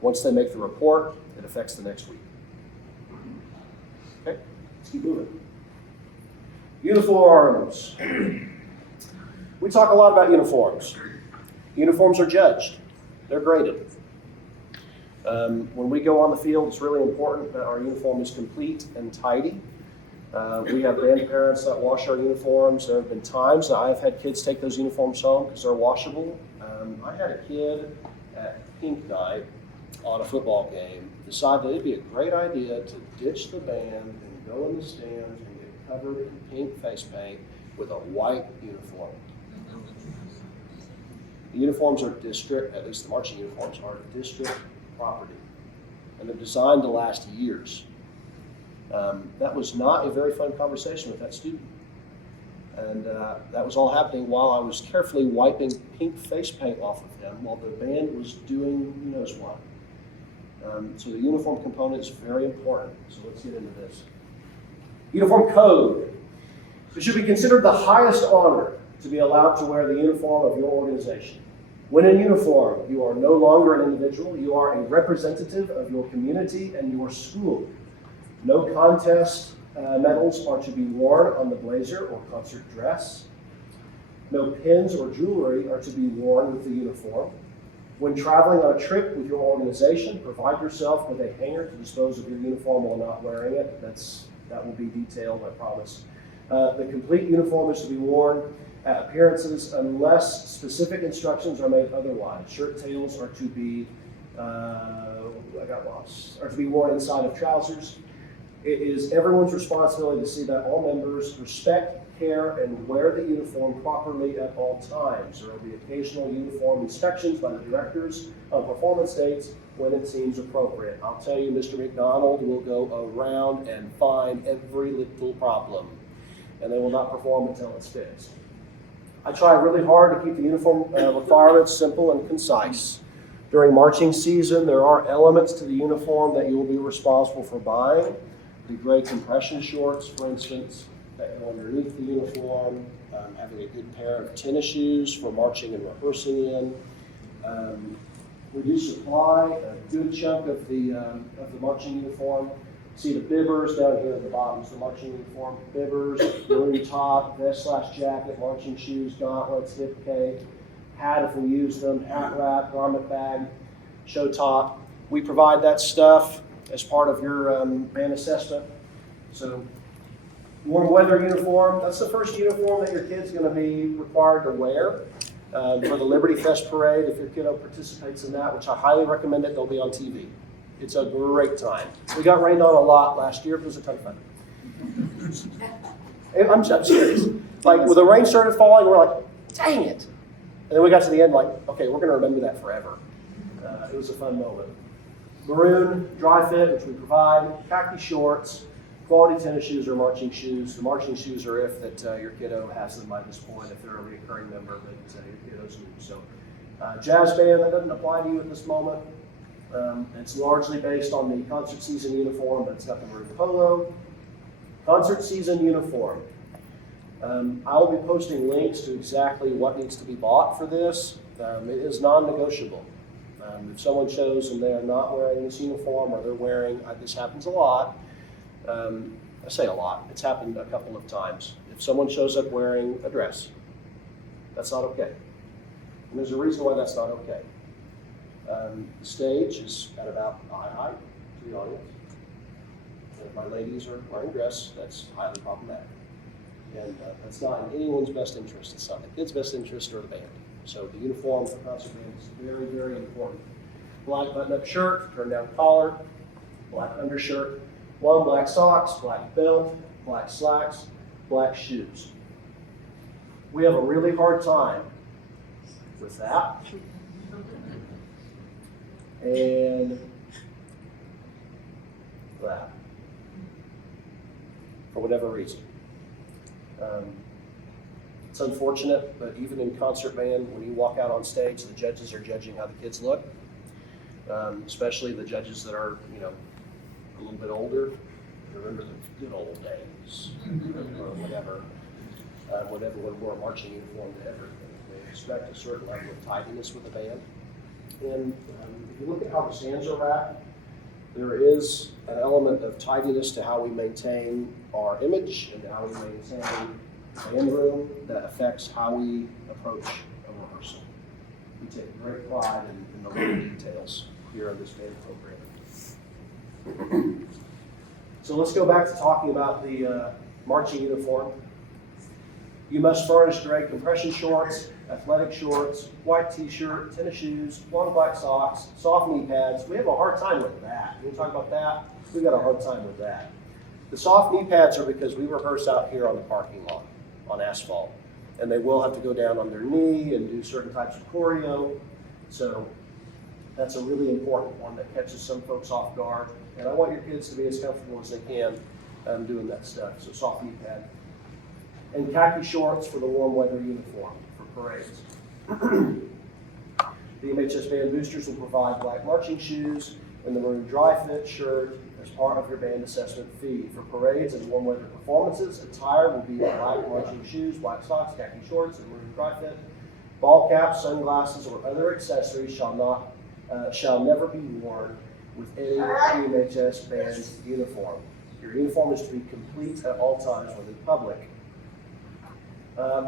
Once they make the report, it affects the next week. Okay, let's keep moving. Uniforms. We talk a lot about uniforms. Uniforms are judged. They're graded. When we go on the field, it's really important that our uniform is complete and tidy. We have band parents that wash our uniforms. There have been times that I've had kids take those uniforms home because they're washable. I had a kid at pink night on a football game decide that it'd be a great idea to ditch the band and go in the stands and get covered in pink face paint with a white uniform. The uniforms are district, at least the marching uniforms are district property, and they're designed to last years. That was not a very fun conversation with that student. And that was all happening while I was carefully wiping pink face paint off of him while the band was doing who knows what. So the uniform component is very important. So let's get into this. Uniform code. It should be considered the highest honor to be allowed to wear the uniform of your organization. When in uniform, you are no longer an individual. You are a representative of your community and your school. No contest medals are to be worn on the blazer or concert dress. No pins or jewelry are to be worn with the uniform. When traveling on a trip with your organization, provide yourself with a hanger to dispose of your uniform while not wearing it. That will be detailed, I promise. The complete uniform is to be worn at appearances unless specific instructions are made otherwise. Shirt tails are to be are to be worn inside of trousers. It is everyone's responsibility to see that all members respect, care, and wear the uniform properly at all times. There will be occasional uniform inspections by the directors on performance dates when it seems appropriate. I'll tell you, Mr. McDonald will go around and find every little problem, and they will not perform until it's fixed. I try really hard to keep the uniform requirements simple and concise. During marching season, there are elements to the uniform that you will be responsible for buying. The gray compression shorts, for instance, that go underneath the uniform, having a good pair of tennis shoes for marching and rehearsing in. We do supply a good chunk of the marching uniform. See the bibbers down here at the bottom is the marching uniform. Bibbers, maroon top, vest/jacket, marching shoes, gauntlets, hip cape, hat if we use them, hat wrap, garment bag, show top. We provide that stuff as part of your band assessment. So warm weather uniform, that's the first uniform that your kid's going to be required to wear for the Liberty Fest parade. If your kiddo participates in that, which I highly recommend it, they'll be on TV. It's a great time. We got rained on a lot last year. It was a ton of fun. I'm serious. Like, when the rain started falling, we're like, dang it. And then we got to the end like, okay, we're going to remember that forever. It was a fun moment. Maroon, dry fit, which we provide, khaki shorts, quality tennis shoes or marching shoes. The marching shoes are if that your kiddo has them by this point, if they're a recurring member, but your kiddo's new. So jazz band, that doesn't apply to you at this moment. It's largely based on the concert season uniform, but it's got the maroon polo. Concert season uniform. I will be posting links to exactly what needs to be bought for this. It is non-negotiable. If someone shows and they are not wearing this uniform, or they're wearing, this happens a lot. I say a lot, it's happened a couple of times. If someone shows up wearing a dress, that's not okay. And there's a reason why that's not okay. The stage is at about eye height to the audience. And if my ladies are wearing a dress, that's highly problematic. And that's not in anyone's best interest. It's not the kid's best interest or the band. So the uniform for concert band is very, very important. Black button-up shirt, turn-down collar, black undershirt, one black socks, black belt, black slacks, black shoes. We have a really hard time with that. And that, for whatever reason. It's unfortunate, but even in concert band, when you walk out on stage, the judges are judging how the kids look, especially the judges that are, a little bit older. Remember the good old days, or whatever, when everyone wore a marching uniform to everything. They expect a certain level of tidiness with the band. And if you look at how the stands are wrapped, there is an element of tidiness to how we maintain our image and how we maintain the band room that affects how we approach a rehearsal. We take great pride in the little details here in this band program. So let's go back to talking about the marching uniform. You must furnish gray compression shorts, athletic shorts, white t-shirt, tennis shoes, long black socks, soft knee pads. We have a hard time with that. Can we talk about that? We got a hard time with that. The soft knee pads are because we rehearse out here on the parking lot, on asphalt. And they will have to go down on their knee and do certain types of choreo. So that's a really important one that catches some folks off guard. And I want your kids to be as comfortable as they can doing that stuff. So soft knee pad. And khaki shorts for the warm weather uniform for parades. The MHS band boosters will provide black marching shoes and the maroon dry fit shirt as part of your band assessment fee. For parades and warm weather performances, attire will be black marching shoes, white socks, khaki shorts, and maroon dry fit. Ball caps, sunglasses, or other accessories shall never be worn with any MHS band uniform. Your uniform is to be complete at all times when in public.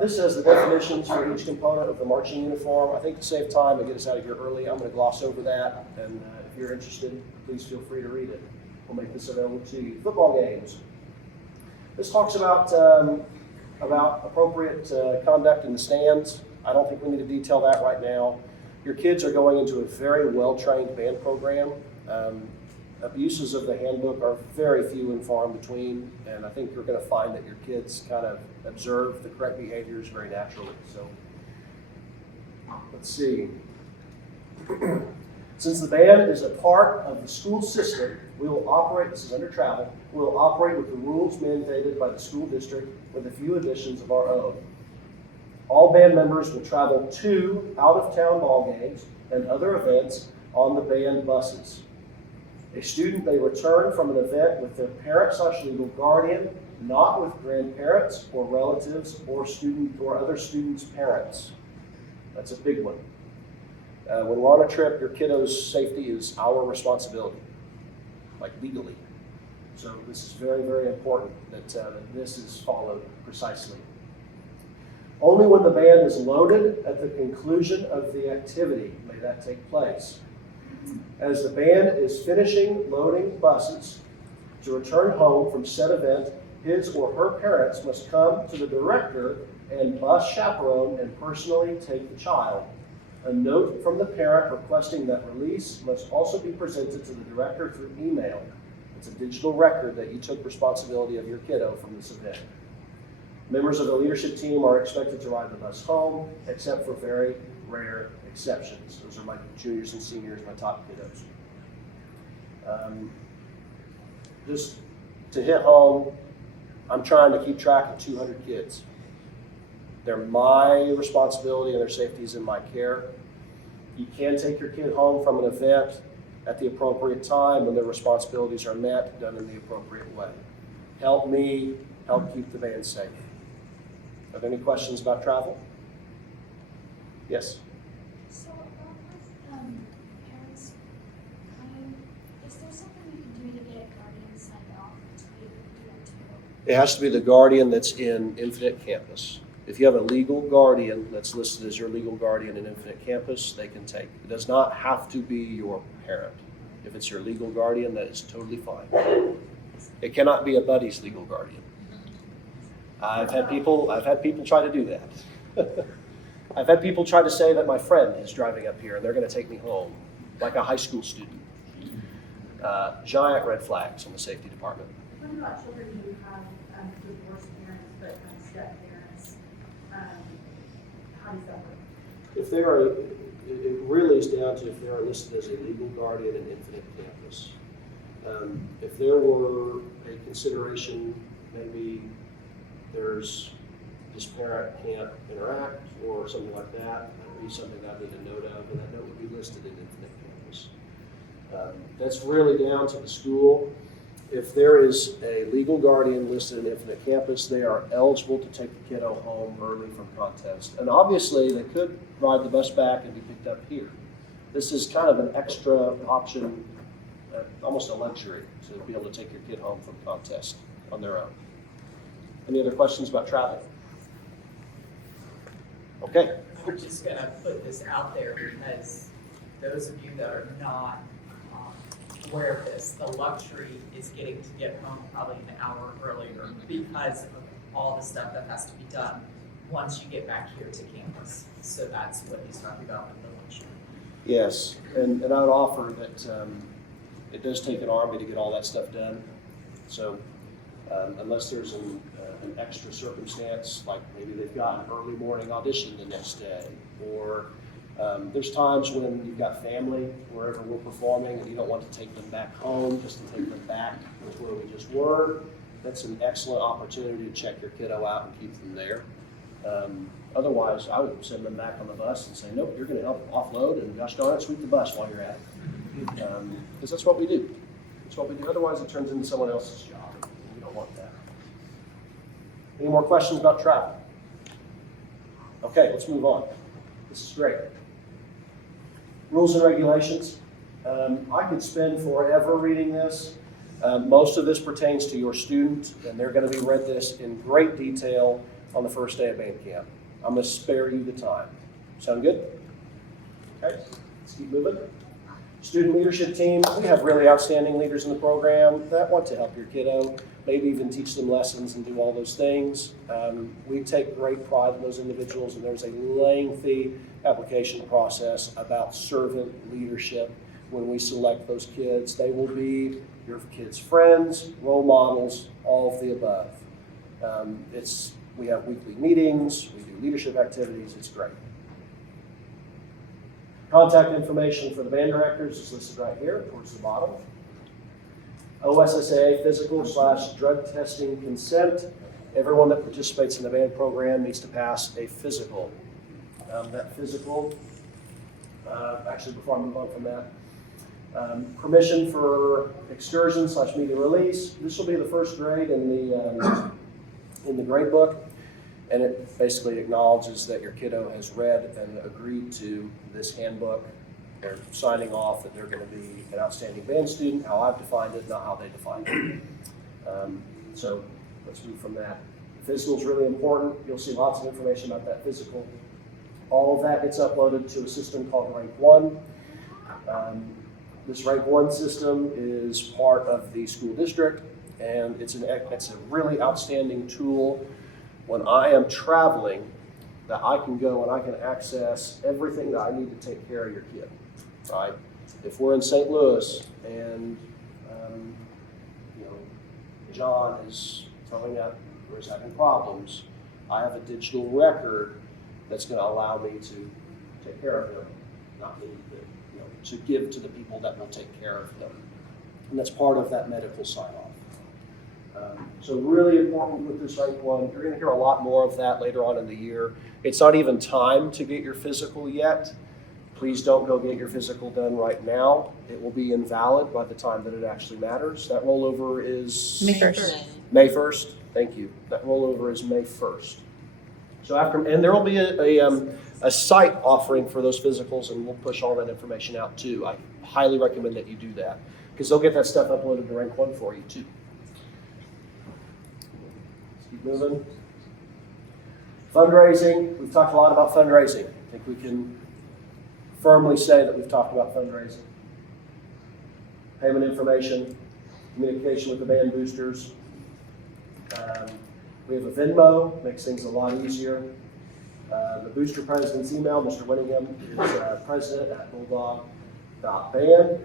This says the definitions for each component of the marching uniform. I think to save time and get us out of here early, I'm going to gloss over that. And if you're interested, please feel free to read it. We'll make this available to you. Football games. This talks about appropriate conduct in the stands. I don't think we need to detail that right now. Your kids are going into a very well-trained band program. Abuses of the handbook are very few and far in between, and I think you're going to find that your kids kind of observe the correct behaviors very naturally. So let's see. Since the band is a part of the school system, we will operate, this is under travel, we will operate with the rules mandated by the school district with a few additions of our own. All band members will travel to out-of-town ball games and other events on the band buses. A student may return from an event with their parent/legal guardian, not with grandparents or relatives or student or other students' parents. That's a big one. When we're on a trip, your kiddo's safety is our responsibility, like legally. So this is very, very important that this is followed precisely. Only when the band is loaded at the conclusion of the activity may that take place. As the band is finishing loading buses to return home from said event, his or her parents must come to the director and bus chaperone and personally take the child. A note from the parent requesting that release must also be presented to the director through email. It's a digital record that you took responsibility of your kiddo from this event. Members of the leadership team are expected to ride the bus home, except for very rare exceptions. Those are my juniors and seniors, my top kiddos. Just to hit home, I'm trying to keep track of 200 kids. They're my responsibility and their safety is in my care. You can take your kid home from an event at the appropriate time when their responsibilities are met, done in the appropriate way. Help me help keep the band safe. Are there any questions about travel? Yes? So, parents, is there something you can do to get guardians signed off to be able to do that too? It has to be the guardian that's in Infinite Campus. If you have a legal guardian that's listed as your legal guardian in Infinite Campus, they can take. It does not have to be your parent. If it's your legal guardian, that is totally fine. It cannot be a buddy's legal guardian. I've had people try to do that. I've had people try to say that my friend is driving up here and they're going to take me home, like a high school student. Giant red flags on the safety department. What about children who have divorced parents but have step parents? How does that work? If they are, it really is down to if they are listed as a legal guardian in Infinite Campus. If there were a consideration, maybe there's this parent can't interact or something like that, that would be something I need a note of, and that note would be listed in Infinite Campus. That's really down to the school. If there is a legal guardian listed in Infinite Campus, they are eligible to take the kiddo home early from contest. And obviously, they could ride the bus back and be picked up here. This is kind of an extra option, almost a luxury, to be able to take your kid home from contest on their own. Any other questions about travel? Okay. We're just gonna put this out there because those of you that are not aware of this, the luxury is getting to get home probably an hour earlier because of all the stuff that has to be done once you get back here to campus. So that's what he's talking about with the luxury. Yes, and I would offer that it does take an army to get all that stuff done. So unless there's an extra circumstance, like maybe they've got an early morning audition the next day, or there's times when you've got family wherever we're performing and you don't want to take them back home, just to take them back with where we just were. That's an excellent opportunity to check your kiddo out and keep them there. Otherwise, I would send them back on the bus and say, nope, you're going to help offload and gosh darn it, sweep the bus while you're at it. Because that's what we do. That's what we do. Otherwise, it turns into someone else's job. We don't want that. Any more questions about travel? Okay, let's move on. This is great. Rules and regulations. I could spend forever reading this. Most of this pertains to your student, and they're going to be read this in great detail on the first day of band camp. I'm going to spare you the time. Sound good? Okay, let's keep moving. Student leadership team. We have really outstanding leaders in the program that want to help your kiddo, maybe even teach them lessons and do all those things. We take great pride in those individuals, and there's a lengthy application process about servant leadership when we select those kids. They will be your kids' friends, role models, all of the above. We have weekly meetings, we do leadership activities, it's great. Contact information for the band directors is listed right here towards the bottom. OSSAA physical/drug testing consent. Everyone that participates in the band program needs to pass a physical. That physical, actually before I move on from that, Permission for excursion / media release. This will be the first grade in the grade book, and it basically acknowledges that your kiddo has read and agreed to this handbook. They're signing off that they're going to be an outstanding band student, how I've defined it, not how they defined it. So let's move from that. Physical is really important. You'll see lots of information about that physical. All of that gets uploaded to a system called Rank 1. This Rank 1 system is part of the school district, and it's a really outstanding tool when I am traveling, that I can go and I can access everything that I need to take care of your kid, right? If we're in St. Louis and John is throwing up or is having problems, I have a digital record that's going to allow me to take care of him, not me to give to the people that will take care of him. And that's part of that medical sign-off. So really important with this Rank 1. You're going to hear a lot more of that later on in the year. It's not even time to get your physical yet. Please don't go get your physical done right now. It will be invalid by the time that it actually matters. That rollover is May 1st. May 1st. Thank you. That rollover is May 1st. So and there will be a site offering for those physicals, and we'll push all that information out too. I highly recommend that you do that, because they'll get that stuff uploaded to Rank 1 for you too. Let's keep moving. Fundraising. We've talked a lot about fundraising. I think we can firmly say that we've talked about fundraising. Payment information, communication with the band boosters. We have a Venmo, makes things a lot easier. The booster president's email, Mr. Winningham, is president@bulldog.band.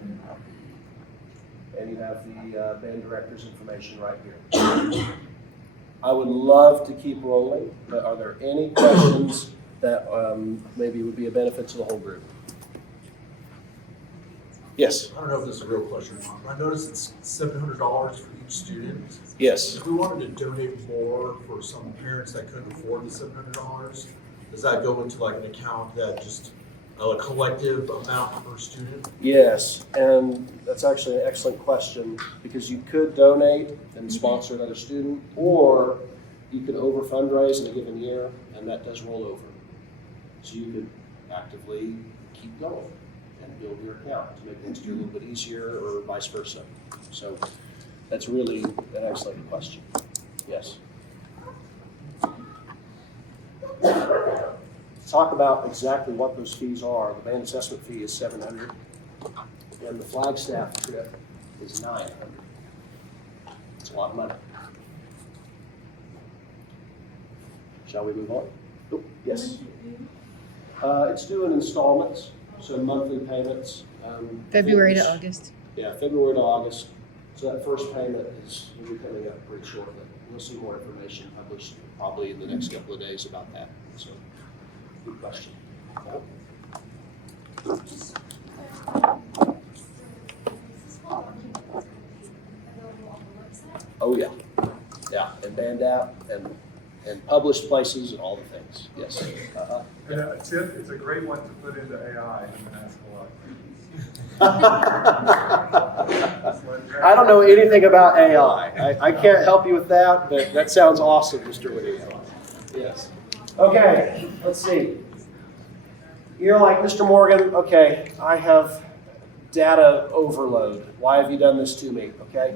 And you have the band director's information right here. I would love to keep rolling, but are there any questions that maybe would be a benefit to the whole group? Yes. I don't know if this is a real question or not, but I noticed it's $700 for each student. Yes. If we wanted to donate more for some parents that couldn't afford the $700, does that go into like an account that just a collective amount per student? Yes, and that's actually an excellent question, because you could donate and sponsor another student, or you could over fundraise in a given year, and that does roll over. So you could actively keep going and build your account to make next year a little bit easier, or vice versa. So that's really an excellent question. Yes. Talk about exactly what those fees are. The band assessment fee is $700, and the Flagstaff trip is $900. It's a lot of money. Shall we move on? Oh, yes. It's due in installments, so monthly payments. February to August. Yeah, February to August. So that first payment will be coming up pretty shortly. We'll see more information published probably in the next couple of days about that. So, good question. Oh yeah, yeah, and band app and published places and all the things. Yes. Uh-huh. And a tip, it's a great one to put into AI and ask a lot. I don't know anything about AI. I can't help you with that, but that sounds awesome, Mr. Whittier. Yes. Okay, let's see. You're like, Mr. Morgan, okay, I have data overload. Why have you done this to me? Okay,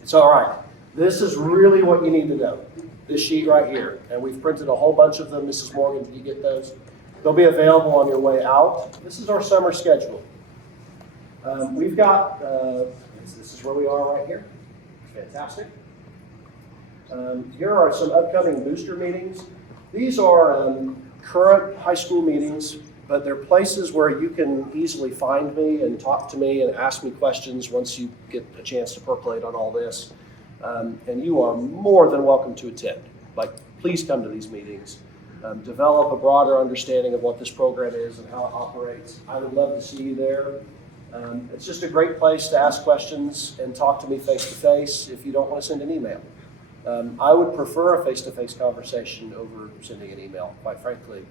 it's all right. This is really what you need to know. This sheet right here, and we've printed a whole bunch of them. Mrs. Morgan, did you get those? They'll be available on your way out. This is our summer schedule. We've got, this is where we are right here. Fantastic. Here are some upcoming booster meetings. These are current high school meetings, but they're places where you can easily find me and talk to me and ask me questions once you get a chance to percolate on all this. And you are more than welcome to attend. Like, please come to these meetings. Develop a broader understanding of what this program is and how it operates. I would love to see you there. It's just a great place to ask questions and talk to me face-to-face if you don't want to send an email. I would prefer a face-to-face conversation over sending an email, quite frankly.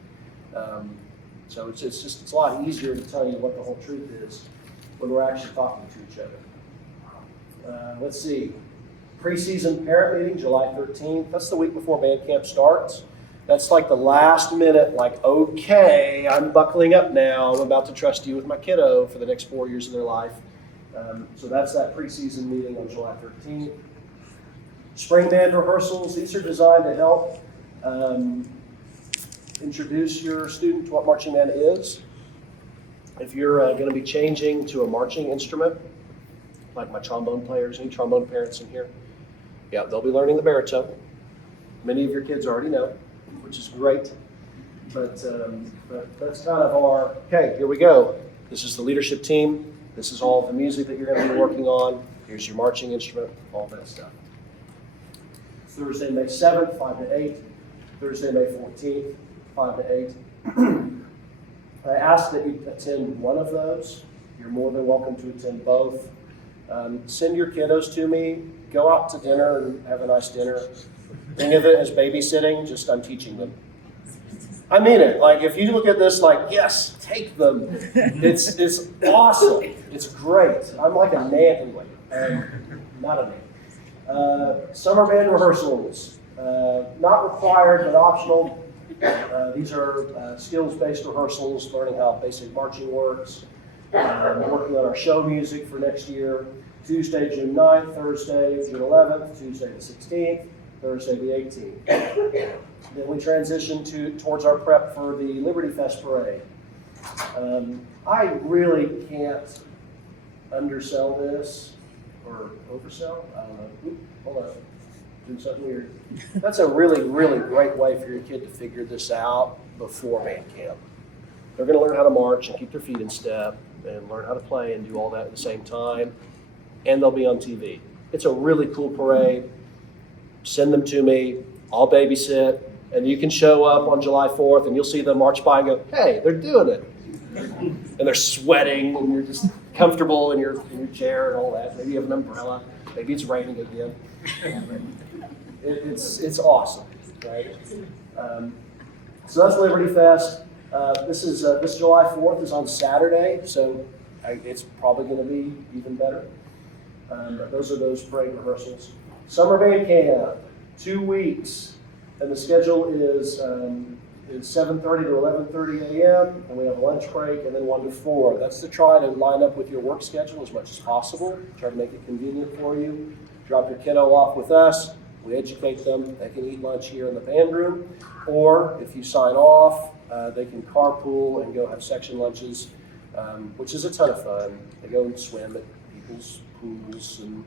So it's a lot easier to tell you what the whole truth is. when we're actually talking to each other. Let's see, preseason parent meeting, July 13th. That's the week before band camp starts. That's like the last minute, like, okay, I'm buckling up now. I'm about to trust you with my kiddo for the next 4 years of their life. So that's that preseason meeting on July 13th. Spring band rehearsals, these are designed to help introduce your student to what marching band is. If you're going to be changing to a marching instrument, like my trombone players, any trombone parents in here, yeah, they'll be learning the baritone. Many of your kids already know, which is great. But that's kind of our, okay, here we go. This is the leadership team. This is all of the music that you're going to be working on. Here's your marching instrument, all that stuff. Thursday, May 7th, 5 to 8. Thursday, May 14th, 5 to 8. I ask that you attend one of those. You're more than welcome to attend both. Send your kiddos to me. Go out to dinner and have a nice dinner. Think of it as babysitting, just I'm teaching them. I mean it. Like, if you look at this like, yes, take them. It's awesome. It's great. I'm like a nan anyway. Not a nan. Summer band rehearsals. Not required, but optional. These are skills-based rehearsals, learning how basic marching works. Working on our show music for next year. Tuesday, June 9th, Thursday, June 11th, Tuesday the 16th, Thursday the 18th. Then we transition towards our prep for the Liberty Fest parade. I really can't undersell this or oversell. I don't know. Oop, hold on. Doing something weird. That's a really, really great way for your kid to figure this out before band camp. They're going to learn how to march and keep their feet in step and learn how to play and do all that at the same time. And they'll be on TV. It's a really cool parade. Send them to me. I'll babysit. And you can show up on July 4th and you'll see them march by and go, hey, they're doing it. And they're sweating and you're just comfortable in your chair and all that. Maybe you have an umbrella. Maybe it's raining again. It's awesome, right? So that's Liberty Fest. This July 4th is on Saturday, so it's probably going to be even better. Those are those parade rehearsals. Summer band camp, 2 weeks, and the schedule is 7:30 to 11:30 a.m. and we have a lunch break, and then 1 to 4. That's to try to line up with your work schedule as much as possible. Try to make it convenient for you. Drop your kiddo off with us. We educate them. They can eat lunch here in the band room, or if you sign off, they can carpool and go have section lunches, which is a ton of fun. They go and swim at people's pools and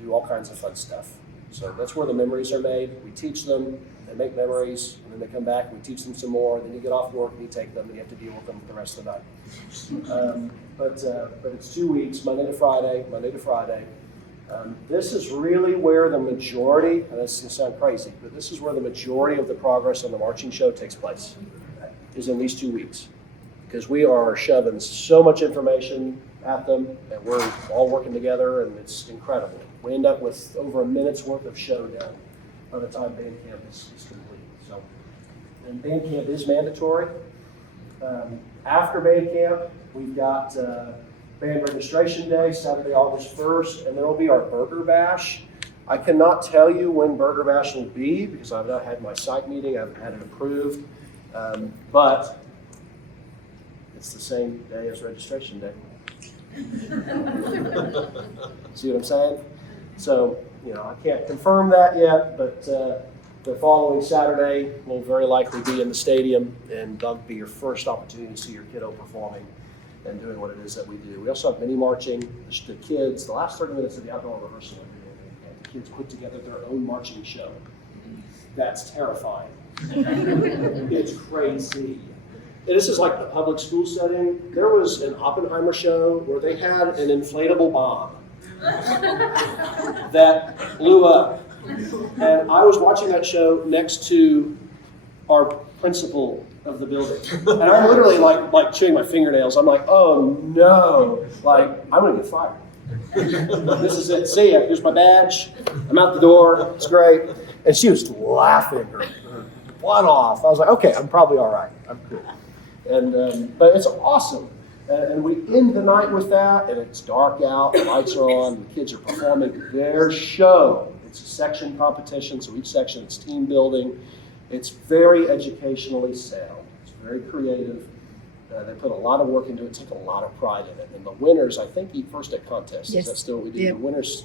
do all kinds of fun stuff. So that's where the memories are made. We teach them, they make memories, and then they come back and we teach them some more. Then you get off work and you take them and you have to deal with them for the rest of the night. But it's 2 weeks, Monday to Friday. This is really where the majority, and this is going to sound crazy, but this is where the majority of the progress on the marching show takes place, is in these 2 weeks. Because we are shoving so much information at them, and we're all working together, and it's incredible. We end up with over a minute's worth of show done by the time band camp is complete. So, and band camp is mandatory. After band camp, we've got band registration day, Saturday, August 1st, and there will be our Burger Bash. I cannot tell you when Burger Bash will be because I've not had my site meeting, I haven't had it approved, but it's the same day as registration day. See what I'm saying? So, I can't confirm that yet, but the following Saturday will very likely be in the stadium, and that'll be your first opportunity to see your kiddo performing and doing what it is that we do. We also have mini marching. The kids, the last 30 minutes of the outdoor rehearsal, the kids put together their own marching show. That's terrifying. It's crazy. And this is like the public school setting. There was an Oppenheimer show where they had an inflatable bomb that blew up. And I was watching that show next to our principal of the building. And I'm literally like chewing my fingernails. I'm like, oh no, I'm gonna get fired. This is it, see ya, here's my badge. I'm out the door, it's great. And she was laughing her butt off. I was like, okay, I'm probably all right, I'm cool. And but it's awesome. And we end the night with that, and it's dark out, the lights are on, the kids are performing their show. It's a section competition, so each section is team building. It's very educationally sound. It's very creative. They put a lot of work into it, take a lot of pride in it. And the winners, I think, eat first at contests. Yes. Is that still what we do? Yep.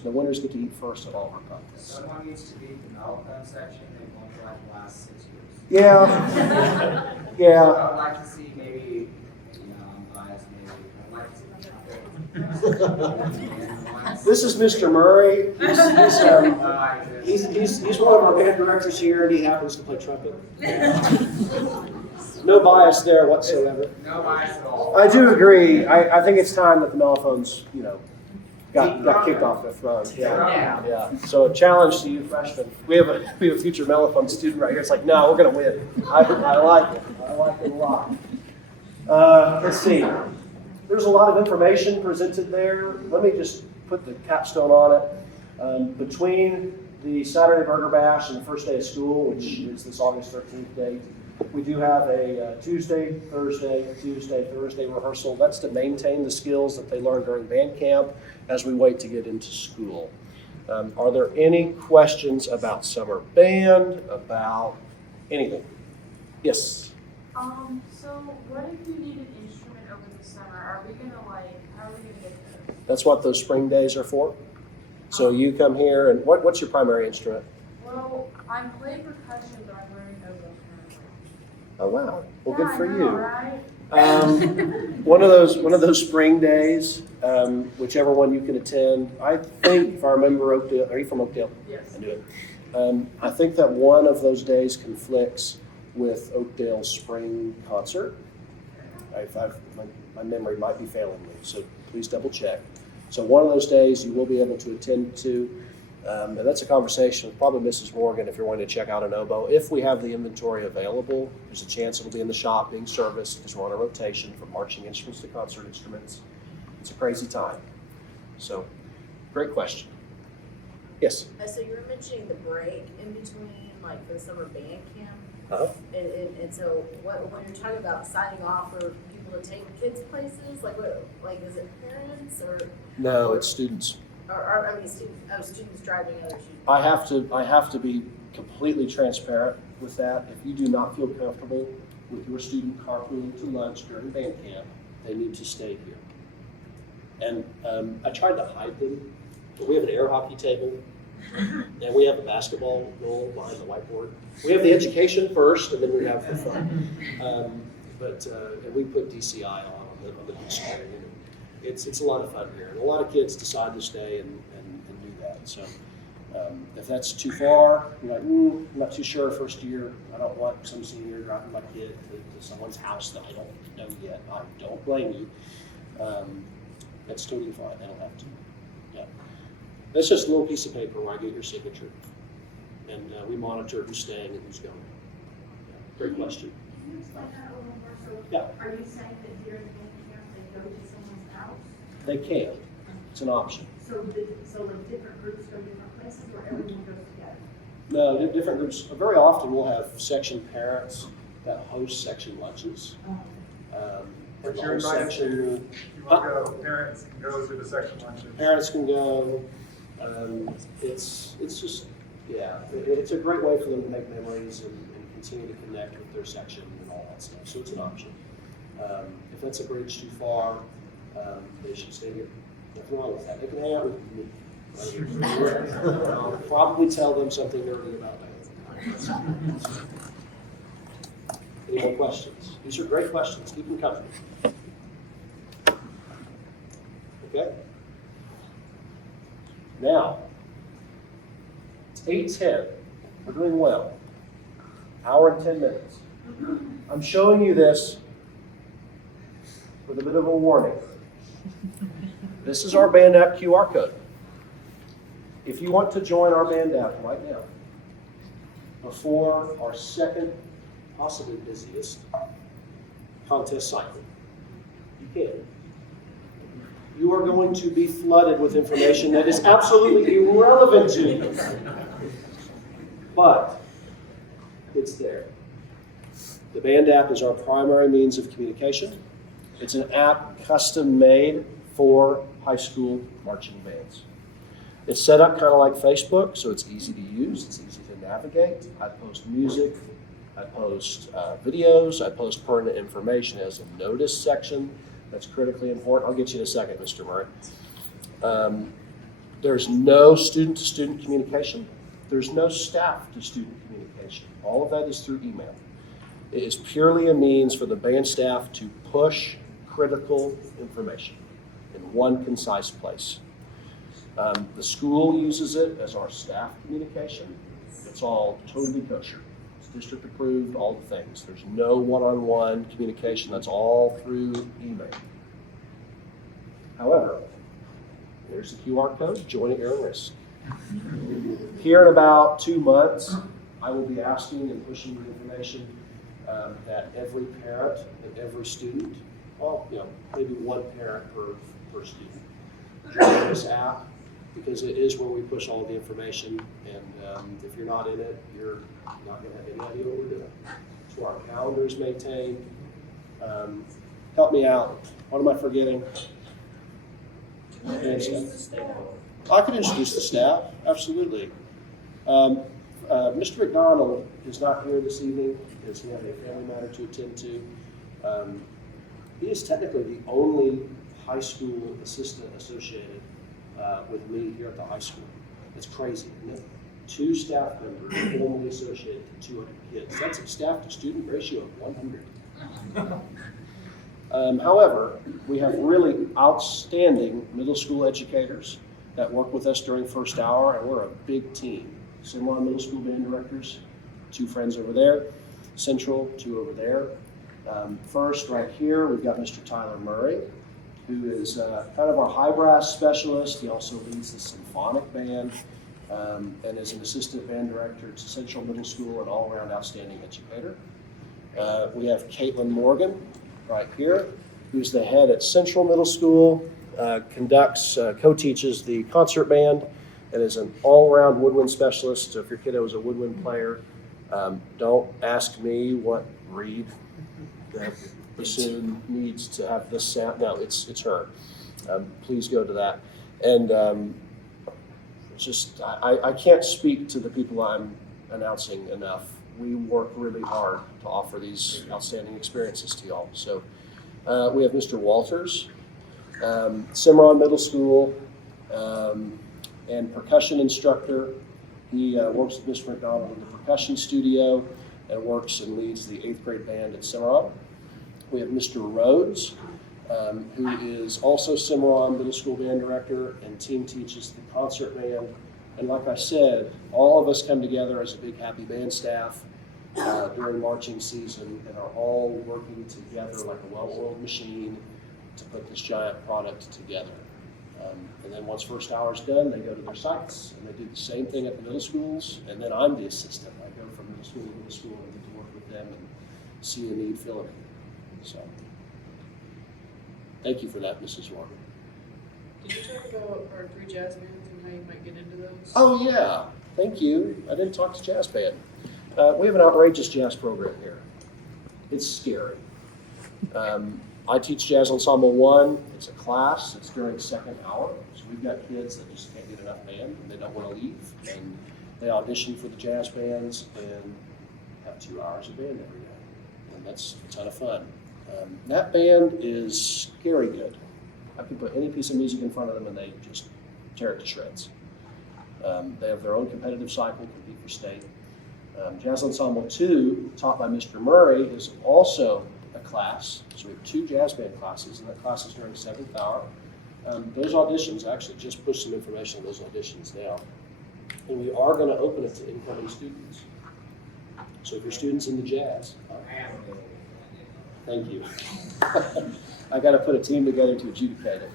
The winners get to eat first at all of our contests. Someone needs to beat the Malachi section, they've won for like the last 6 years. Yeah. So Yeah. I would like to see maybe, I'm biased maybe, I'd like to see. This is Mr. Murray. He's one of our band directors here, and he happens to play trumpet. No bias there whatsoever. No bias at all. I do agree. I think it's time that the Mellophones, got kicked off the throne. Yeah. So a challenge to you freshmen. We have a future Mellophone student right here. It's like, no, we're gonna win. I like it. I like it a lot. Let's see. There's a lot of information presented there. Let me just put the capstone on it. Between the Saturday Burger Bash and the first day of school, which is this August 13th date, we do have a Tuesday, Thursday rehearsal. That's to maintain the skills that they learned during band camp as we wait to get into school. Are there any questions about summer band, about anything? Yes? So what if you need an instrument over the summer? Are we gonna how are we gonna get those? That's what those spring days are for. So you come here, and what's your primary instrument? Well, I'm playing percussion, but I'm learning oboe currently. Oh, wow. Well, Yeah, good for I know, you. right? One of those spring days, whichever one you can attend. I think, if I remember Oakdale, are you from Oakdale? Yes. I knew it. I think that one of those days conflicts with Oakdale's spring concert. My memory might be failing me, so please double check. So one of those days you will be able to attend to, and that's a conversation with probably Mrs. Morgan if you're wanting to check out an oboe. If we have the inventory available, there's a chance it'll be in the shop being serviced because we're on a rotation from marching instruments to concert instruments. It's a crazy time. So, great question. Yes? So you were mentioning the break in between, like the summer band camp. Uh-huh. And so when you're talking about signing off for people to take kids places, is it parents or? No, it's students. Students driving other students. I have to be completely transparent with that. If you do not feel comfortable with your student carpooling to lunch during band camp, they need to stay here. And I tried to hide them, but we have an air hockey table, and we have a basketball goal behind the whiteboard. We have the education first, and then we have the fun. And we put DCI on the big screen. It's a lot of fun here, and a lot of kids decide to stay and do that. So if that's too far, you're like, I'm not too sure first year. I don't want some senior driving my kid to someone's house that I don't know yet. I don't blame you. That's totally fine. They don't have to. Yeah. That's just a little piece of paper where I get your signature. And we monitor who's staying and who's going. Yeah. Great question. Can you explain that a little more? So Yeah. are you saying that during band camp they go to someone's house? They can. It's an option. So different groups go different places or everyone goes together? No, different groups. Very often we'll have section parents that host section lunches. But the you're whole invited section. to, if you want to go, parents can go to the section lunches. Parents can go. It's just, yeah, it's a great way for them to make memories and continue to connect with their section and all that stuff. So it's an option. If that's a bridge too far, they should stay here. Nothing wrong with that. They can hang out with me. I'll probably tell them something nerdy about that. Any more questions? These are great questions. Keep them coming. Okay? Now, it's 8:10. We're doing well. Hour and 10 minutes. I'm showing you this with a bit of a warning. This is our band app QR code. If you want to join our band app right now, before our second, possibly busiest contest cycle, you can. You are going to be flooded with information that is absolutely irrelevant to you. But it's there. The band app is our primary means of communication. It's an app custom made for high school marching bands. It's set up kind of like Facebook, so it's easy to use, it's easy to navigate. I post music, I post videos, I post pertinent information as a notice section that's critically important. I'll get you in a second, Mr. Murray. There's no student-to-student communication. There's no staff-to-student communication. All of that is through email. It is purely a means for the band staff to push critical information in one concise place. The school uses it as our staff communication. It's all totally kosher. It's district approved, all the things. There's no one-on-one communication. That's all through email. However, there's the QR code, join at your own risk. Here in about 2 months, I will be asking and pushing the information that every parent and every student, well, maybe one parent per student, join this app, because it is where we push all the information, and if you're not in it, you're not going to have any idea what we're doing. It's where our calendar is maintained. Help me out. What am I forgetting? I can introduce the staff, absolutely. Mr. McDonald is not here this evening because he had a family matter to attend to. He is technically the only high school assistant associated with me here at the high school. It's crazy, isn't it? 2 staff members formally associated to 200 kids. That's a staff to student ratio of 100. However, we have really outstanding middle school educators that work with us during first hour, and we're a big team. Cimarron Middle School band directors, 2 friends over there, Central, 2 over there. First, right here, we've got Mr. Tyler Murray, who is kind of our high brass specialist. He also leads the symphonic band and is an assistant band director to Central Middle School, and all-around outstanding educator. We have Caitlin Morgan right here, who's the head at Central Middle School, co-teaches the concert band, and is an all-around woodwind specialist. So if your kiddo is a woodwind player, don't ask me what reed that bassoon needs to have this sound. No, it's her. Please go to that. And I can't speak to the people I'm announcing enough. We work really hard to offer these outstanding experiences to y'all. So we have Mr. Walters, Cimarron Middle School, and percussion instructor. He works with Mr. McDonald in the percussion studio and works and leads the 8th grade band at Cimarron. We have Mr. Rhodes, who is also Cimarron Middle School band director and team teaches the concert band. And like I said, all of us come together as a big happy band staff during marching season and are all working together like a well-oiled machine to put this giant product together. And then once first hour's done, they go to their sites and they do the same thing at the middle schools. And then I'm the assistant. I go from middle school to middle school and get to work with them and see a need, fill it. So, thank you for that, Mrs. Warren. Did you talk about our 3 jazz bands and how you might get into those? Oh yeah, thank you. I didn't talk to jazz band. We have an outrageous jazz program here. It's scary. I teach Jazz Ensemble 1. It's a class. It's during second hour. So we've got kids that just can't get enough band and they don't want to leave. And they audition for the jazz bands and have 2 hours of band every day. And that's a ton of fun. That band is scary good. I can put any piece of music in front of them and they just tear it to shreds. They have their own competitive cycle, compete for state. Jazz Ensemble 2, taught by Mr. Murray, is also a class. So we have 2 jazz band classes, and that class is during 7th hour. Those auditions, I actually just pushed some information on those auditions now. And we are going to open it to incoming students. So if your student's into jazz, thank you. I got to put a team together to adjudicate it.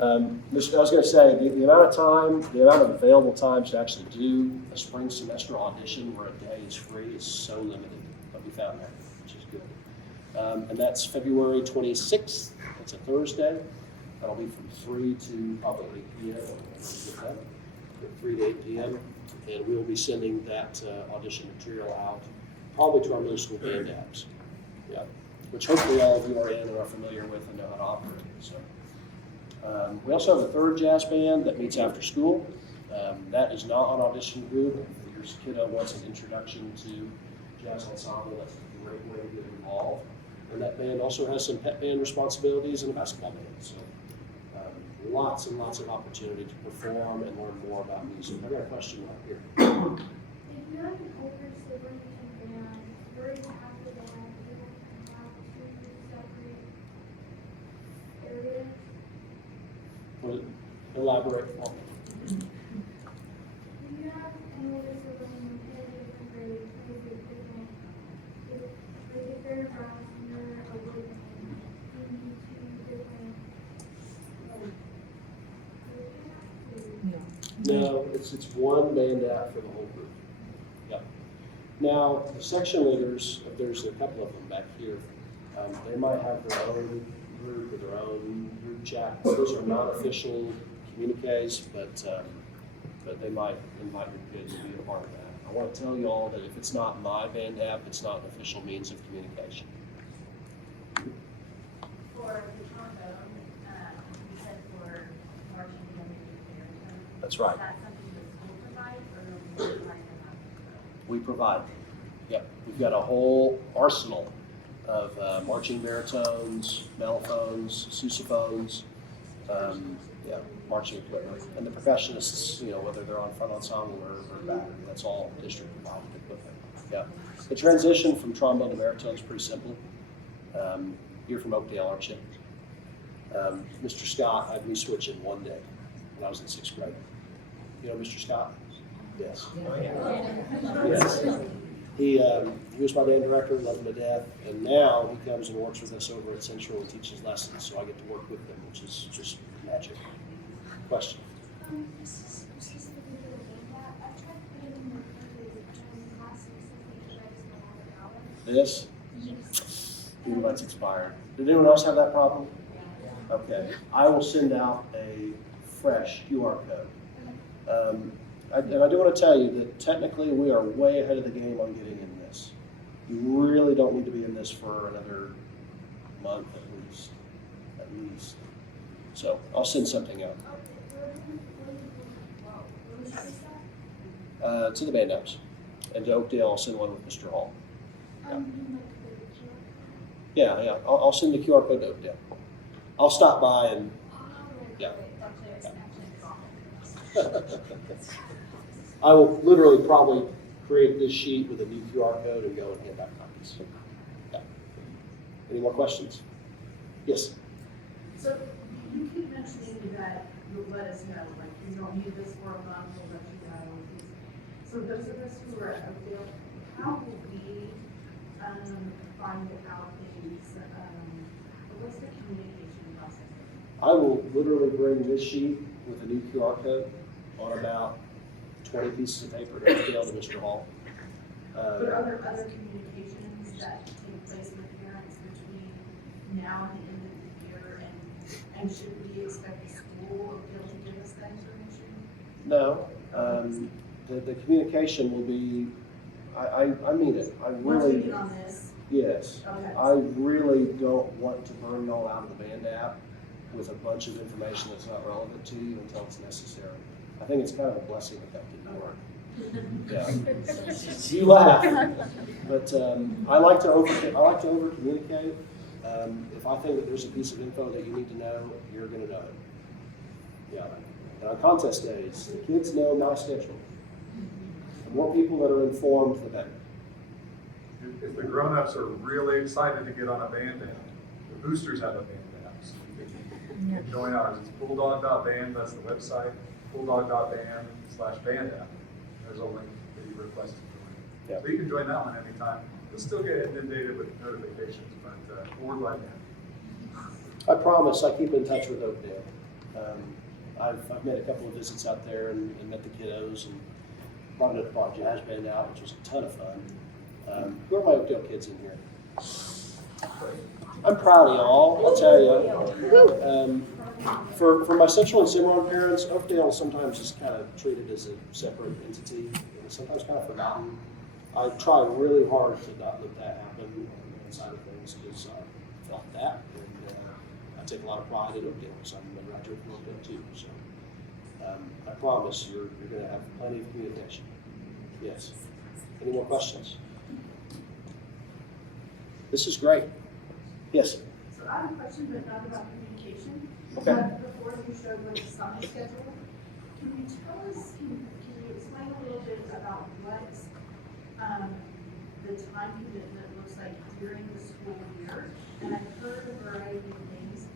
I was going to say, the amount of available time to actually do a spring semester audition where a day is free is so limited, but we found that, which is good. And that's February 26th. It's a Thursday. That'll be from 3 to probably 8 p.m. From 3 to 8 p.m. And we will be sending that audition material out probably to our middle school band apps. Yeah. which hopefully all of you are in and are familiar with and know how to operate. So, we also have a third jazz band that meets after school. That is not on audition group. If your kiddo wants an introduction to jazz ensemble, that's a great way to get involved. And that band also has some pep band responsibilities and a basketball band. So lots and lots of opportunity to perform and learn more about music. I got a question right here. If you have an older sibling in band, where you have the band, you have two separate areas. Will it elaborate for me? If you have an older sibling in a different grade, is it different? If they're around, you're a wood band, you need two different, No, it's one band app for the whole group. Yep. Now, the section leaders, there's a couple of them back here. They might have their own group or their own group chat. Those are not official communiques, but they might invite your kids to be a part of that. I want to tell you all that if it's not my band app, it's not an official means of communication. For the trombone, you said for marching band. That's right. Is that something the school provides or do we provide them? We provide. Yep. We've got a whole arsenal of marching baritones, mellophones, sousaphones, marching equipment. And the percussionists, whether they're on front ensemble or back, that's all district provided equipment. Yeah. The transition from trombone to baritone is pretty simple. You're from Oakdale, aren't you? Mr. Scott had me switch in one day when I was in 6th grade. You know Mr. Scott? Yes. Yes. He was my band director, loved him to death, and now he comes and works with us over at Central and teaches lessons, so I get to work with him, which is just magic. Question? This? Maybe that's expired. Did anyone else have that problem? Okay. I will send out a fresh QR code. And I do want to tell you that technically we are way ahead of the game on getting in this. You really don't need to be in this for another month at least. So I'll send something out. To the band apps. And to Oakdale, I'll send one with Mr. Hall. Yeah. I'll send the QR code to Oakdale. I'll stop by and, yeah. I will literally probably create this sheet with a new QR code and go and hand out copies. Yeah. Any more questions? Yes. So you keep mentioning that you'll let us know, like, you don't need this for a month, we'll let you know. So those of us who are at Oakdale, how will we find out things? What's the communication process? I will literally bring this sheet with a new QR code on about 20 pieces of paper to Oakdale to Mr. Hall. But are there other communications that take place with parents between now and the end of the year? And should we expect the school of Oakdale to give us that information? No. The communication will be, I mean it. I really. Once we get on this? Yes. Okay. I really don't want to burn y'all out of the band app with a bunch of information that's not relevant to you until it's necessary. I think it's kind of a blessing that didn't work. Yeah. You laugh, but I like to over communicate. If I think that there's a piece of info that you need to know, you're going to know it. Yeah. And on contest days, the kids know my schedule. The more people that are informed, the better. If the grown-ups are really excited to get on a band app, the boosters have a band app. So you can join ours. It's bulldog.band, that's the website, bulldog.band/band app. There's a link that you request to join. Yeah. So you can join that one anytime. You'll still get inundated with notifications, but we're glad to. I promise I keep in touch with Oakdale. I've made a couple of visits out there and met the kiddos and brought a jazz band out, which was a ton of fun. Who are my Oakdale kids in here? I'm proud of y'all, I'll tell you. For my Central and Cimarron parents, Oakdale sometimes is kind of treated as a separate entity, and sometimes kind of forgotten. I try really hard to not let that happen. band side of things, because I felt that, and I take a lot of pride in Oakdale, because I'm a graduate from Oakdale too, so. I promise you're gonna have plenty of communication. Yes. Any more questions? This is great. Yes? So I have a question, but not about communication. Okay. Before you showed like the summer schedule, can you tell us, can you explain a little bit about what, the time commitment looks like during the school year? And I've heard a variety of things,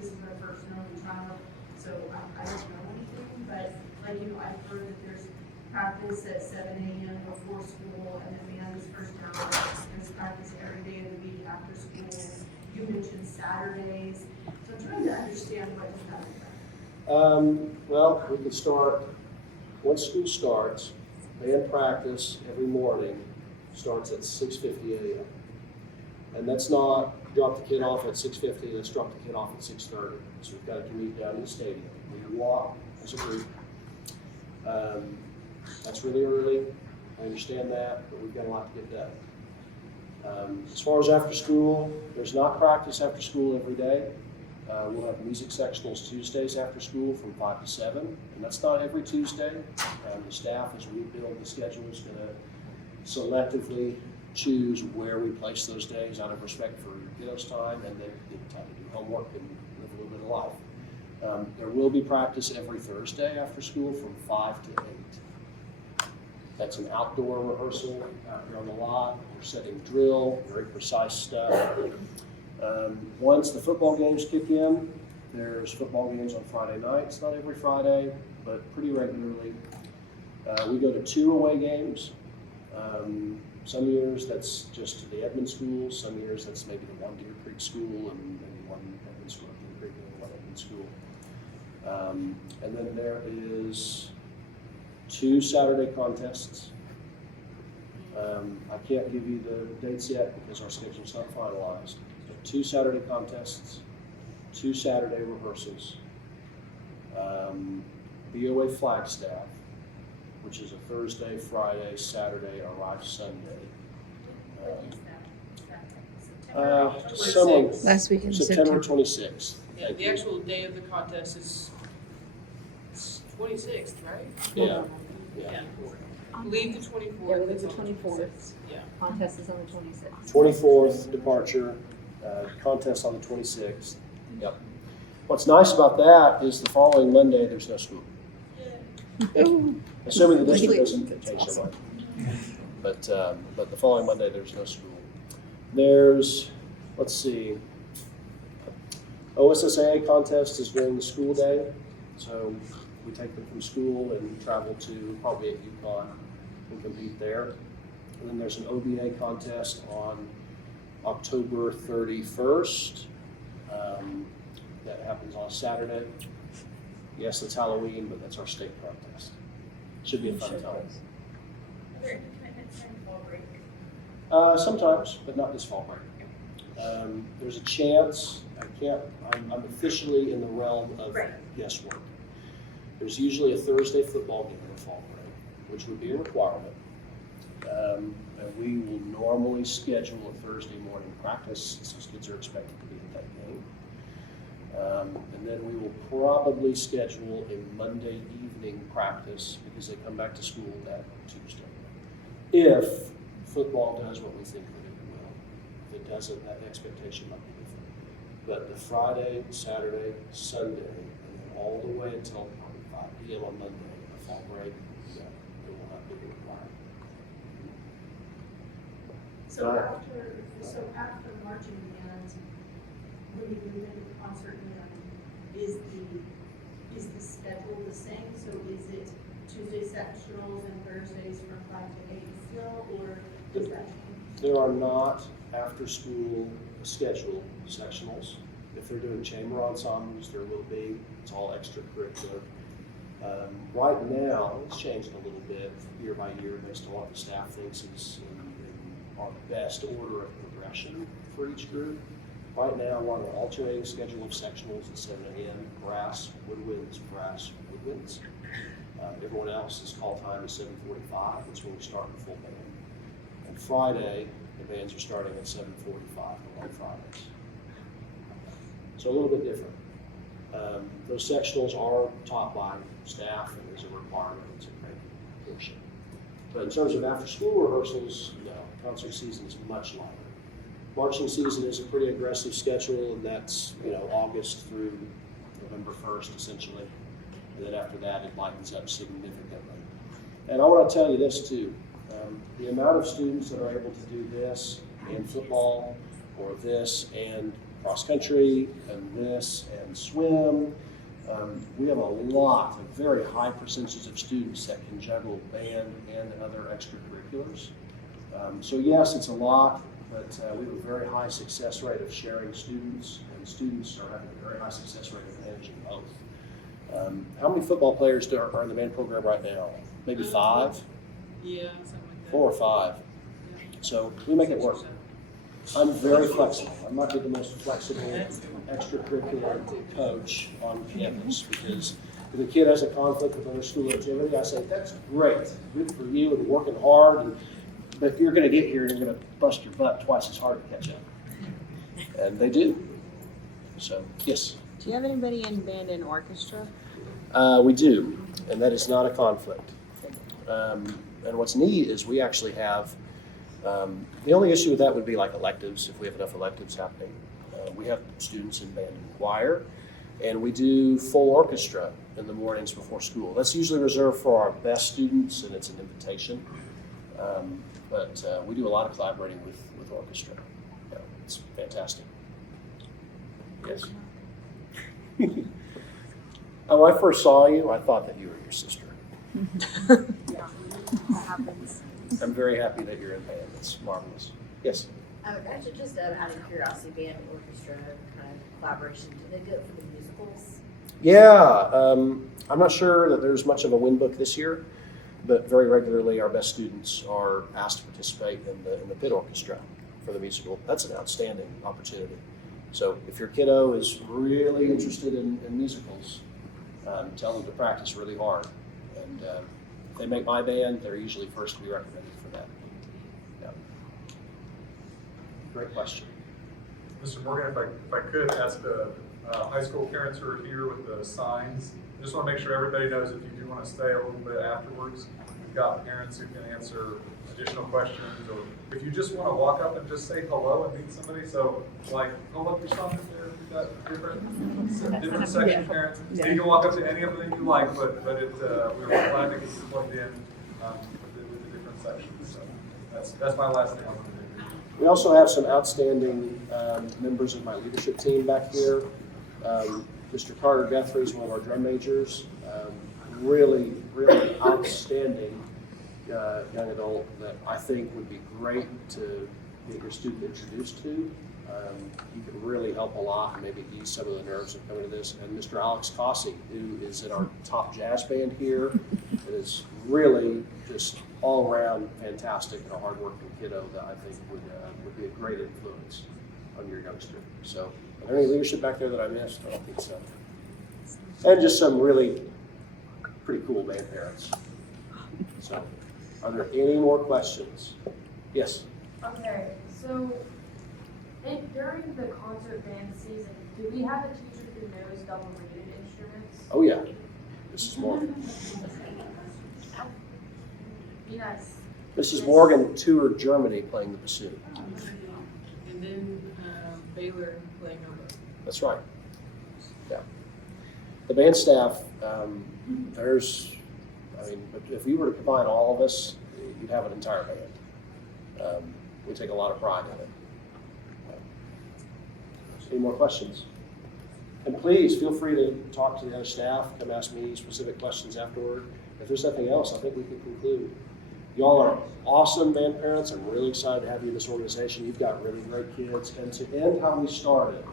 this is my first known child, so I don't know anything, but like, I've heard that there's practice at 7 a.m. before school, and then band is first hour, there's practice every day of the week after school. You mentioned Saturdays, so I'm trying to understand what does that look like. Well, we could start, once school starts, band practice every morning starts at 6:50 a.m. And that's not drop the kid off at 6:50, let's drop the kid off at 6:30. So we've got to commute down to the stadium. We walk as a group. That's really early, I understand that, but we've got a lot to get done. As far as after school, there's not practice after school every day. We'll have music sectionals Tuesdays after school from 5 to 7, and that's not every Tuesday. The staff, as we build the schedule, is going to selectively choose where we place those days out of respect for kiddos' time, and then get time to do homework and live a little bit of life. There will be practice every Thursday after school from 5 to 8. That's an outdoor rehearsal out here on the lot. We're setting drill, very precise stuff. Once the football games kick in, there's football games on Friday nights, not every Friday, but pretty regularly. We go to 2 away games. Some years that's just to the Edmond schools, some years that's maybe the one Deer Creek school and maybe one Edmond school, Deer Creek and one Edmond school. And then there is 2 Saturday contests. I can't give you the dates yet because our schedule's not finalized. But 2 Saturday contests, 2 Saturday rehearsals, BOA Flagstaff, which is a Thursday, Friday, Saturday, arrive Sunday. Last weekend, September 26th. Yeah, the actual day of the contest is 26th, right? Yeah. I believe the 24th. Yeah, it was the 24th. Yeah. Contest is on the 26th. 24th departure, contest on the 26th. Yep. What's nice about that is the following Monday, there's no school. Assuming the district doesn't change their mind. But the following Monday, there's no school. There's, let's see, OSSAA contest is during the school day. So we take them from school and travel to probably at UConn and compete there. And then there's an OBA contest on October 31st. That happens on a Saturday. Yes, it's Halloween, but that's our state contest. Should be a fun time. Are there any commitments during fall break? Sometimes, but not this fall break. There's a chance, I'm officially in the realm of guesswork. There's usually a Thursday football game in the fall break, which would be a requirement. And we will normally schedule a Thursday morning practice, since kids are expected to be at that game. And then we will probably schedule a Monday evening practice because they come back to school that Tuesday. If football does what we think that it will. If it doesn't, that expectation might be different. But the Friday, Saturday, Sunday, and then all the way until probably 5 p.m. on Monday, the fall break, yeah, it will not be required. So after marching band, when you move into the concert band, is the schedule the same? So is it Tuesday sectionals and Thursdays from 5 to 8 still, or does that change? There are not after-school scheduled sectionals. If they're doing chamber ensembles, there will be. It's all extracurricular. Right now, it's changed a little bit year by year based on what the staff thinks is in our best order of progression for each group. Right now, we're on an alternating schedule of sectionals at 7 a.m. brass, woodwinds, brass, woodwinds. Everyone else's call time is 7:45. That's when we start the full band. And Friday, The bands are starting at 7:45 on Fridays. So a little bit different. Those sectionals are taught by staff and is a requirement. It's a great portion. But in terms of after-school rehearsals, no, concert season is much lighter. Marching season is a pretty aggressive schedule, and that's, August through November 1st, essentially. And then after that, it lightens up significantly. And I want to tell you this too. The amount of students that are able to do this and football, or this and cross country, and this and swim, we have a very high percentage of students that can juggle band and other extracurriculars. So yes, it's a lot, but we have a very high success rate of sharing students, and students are having a very high success rate of managing both. How many football players are in the band program right now? Maybe 5? Yeah, something like that. 4 or 5. So we make it work. I'm very flexible. I'm not the most flexible extracurricular coach on campus, because if a kid has a conflict with another school activity, I say, that's great, good for you and working hard, but you're going to get here and you're going to bust your butt twice as hard to catch up. And they do. So, yes. Do you have anybody in band and orchestra? We do, and that is not a conflict. And what's neat is we actually have, the only issue with that would be like electives, if we have enough electives happening. We have students in band and choir, and we do full orchestra in the mornings before school. That's usually reserved for our best students, and it's an invitation. But we do a lot of collaborating with orchestra. Yeah, it's fantastic. Yes. When I first saw you, I thought that you were your sister. Yeah, that happens. I'm very happy that you're in band. It's marvelous. Yes? Actually, just out of curiosity, band and orchestra kind of collaboration, do they do it for the musicals? Yeah, I'm not sure that there's much of a win book this year, but very regularly our best students are asked to participate in the pit orchestra for the musical. That's an outstanding opportunity. So if your kiddo is really interested in musicals, tell them to practice really hard. And if they make my band, they're usually first to be recommended for that. Yeah. Great question. Mr. Morgan, if I could ask the high school parents who are here with the signs, I just want to make sure everybody knows if you do want to stay a little bit afterwards, we've got parents who can answer additional questions, or if you just want to walk up and just say hello and meet somebody, so like, hold up your son is there, we've got different section parents. So you can walk up to any of them you like, but we're glad to get you plugged in with the different sections. So that's my last thing I want to do. We also have some outstanding members of my leadership team back here. Mr. Carter Guthrie is one of our drum majors. Really outstanding young adult that I think would be great to get your student introduced to. He could really help a lot and maybe ease some of the nerves of coming to this. And Mr. Alex Cossey, who is in our top jazz band here, is really just all around fantastic and a hardworking kiddo that I think would be a great influence on your youngster. So, are there any leadership back there that I missed? I don't think so. And just some really pretty cool band parents. So, are there any more questions? Yes? Okay, so during the concert band season, do we have a teacher who knows double-rated instruments? Oh yeah, Mrs. Morgan. Be nice. Mrs. Morgan toured Germany playing the bassoon. And then Baylor playing oboe. That's right. Yeah. The band staff, if you were to combine all of us, you'd have an entire band. We take a lot of pride in it. Any more questions? And please feel free to talk to the other staff, come ask me specific questions afterward. If there's nothing else, I think we can conclude. Y'all are awesome band parents. I'm really excited to have you in this organization. You've got really great kids. And to end how we started,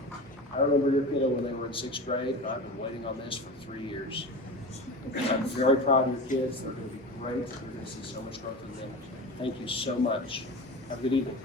I remember your kiddo when they were in 6th grade, and I've been waiting on this for 3 years. I'm very proud of your kids. They're going to be great. We're going to see so much growth in them. Thank you so much. Have a good evening.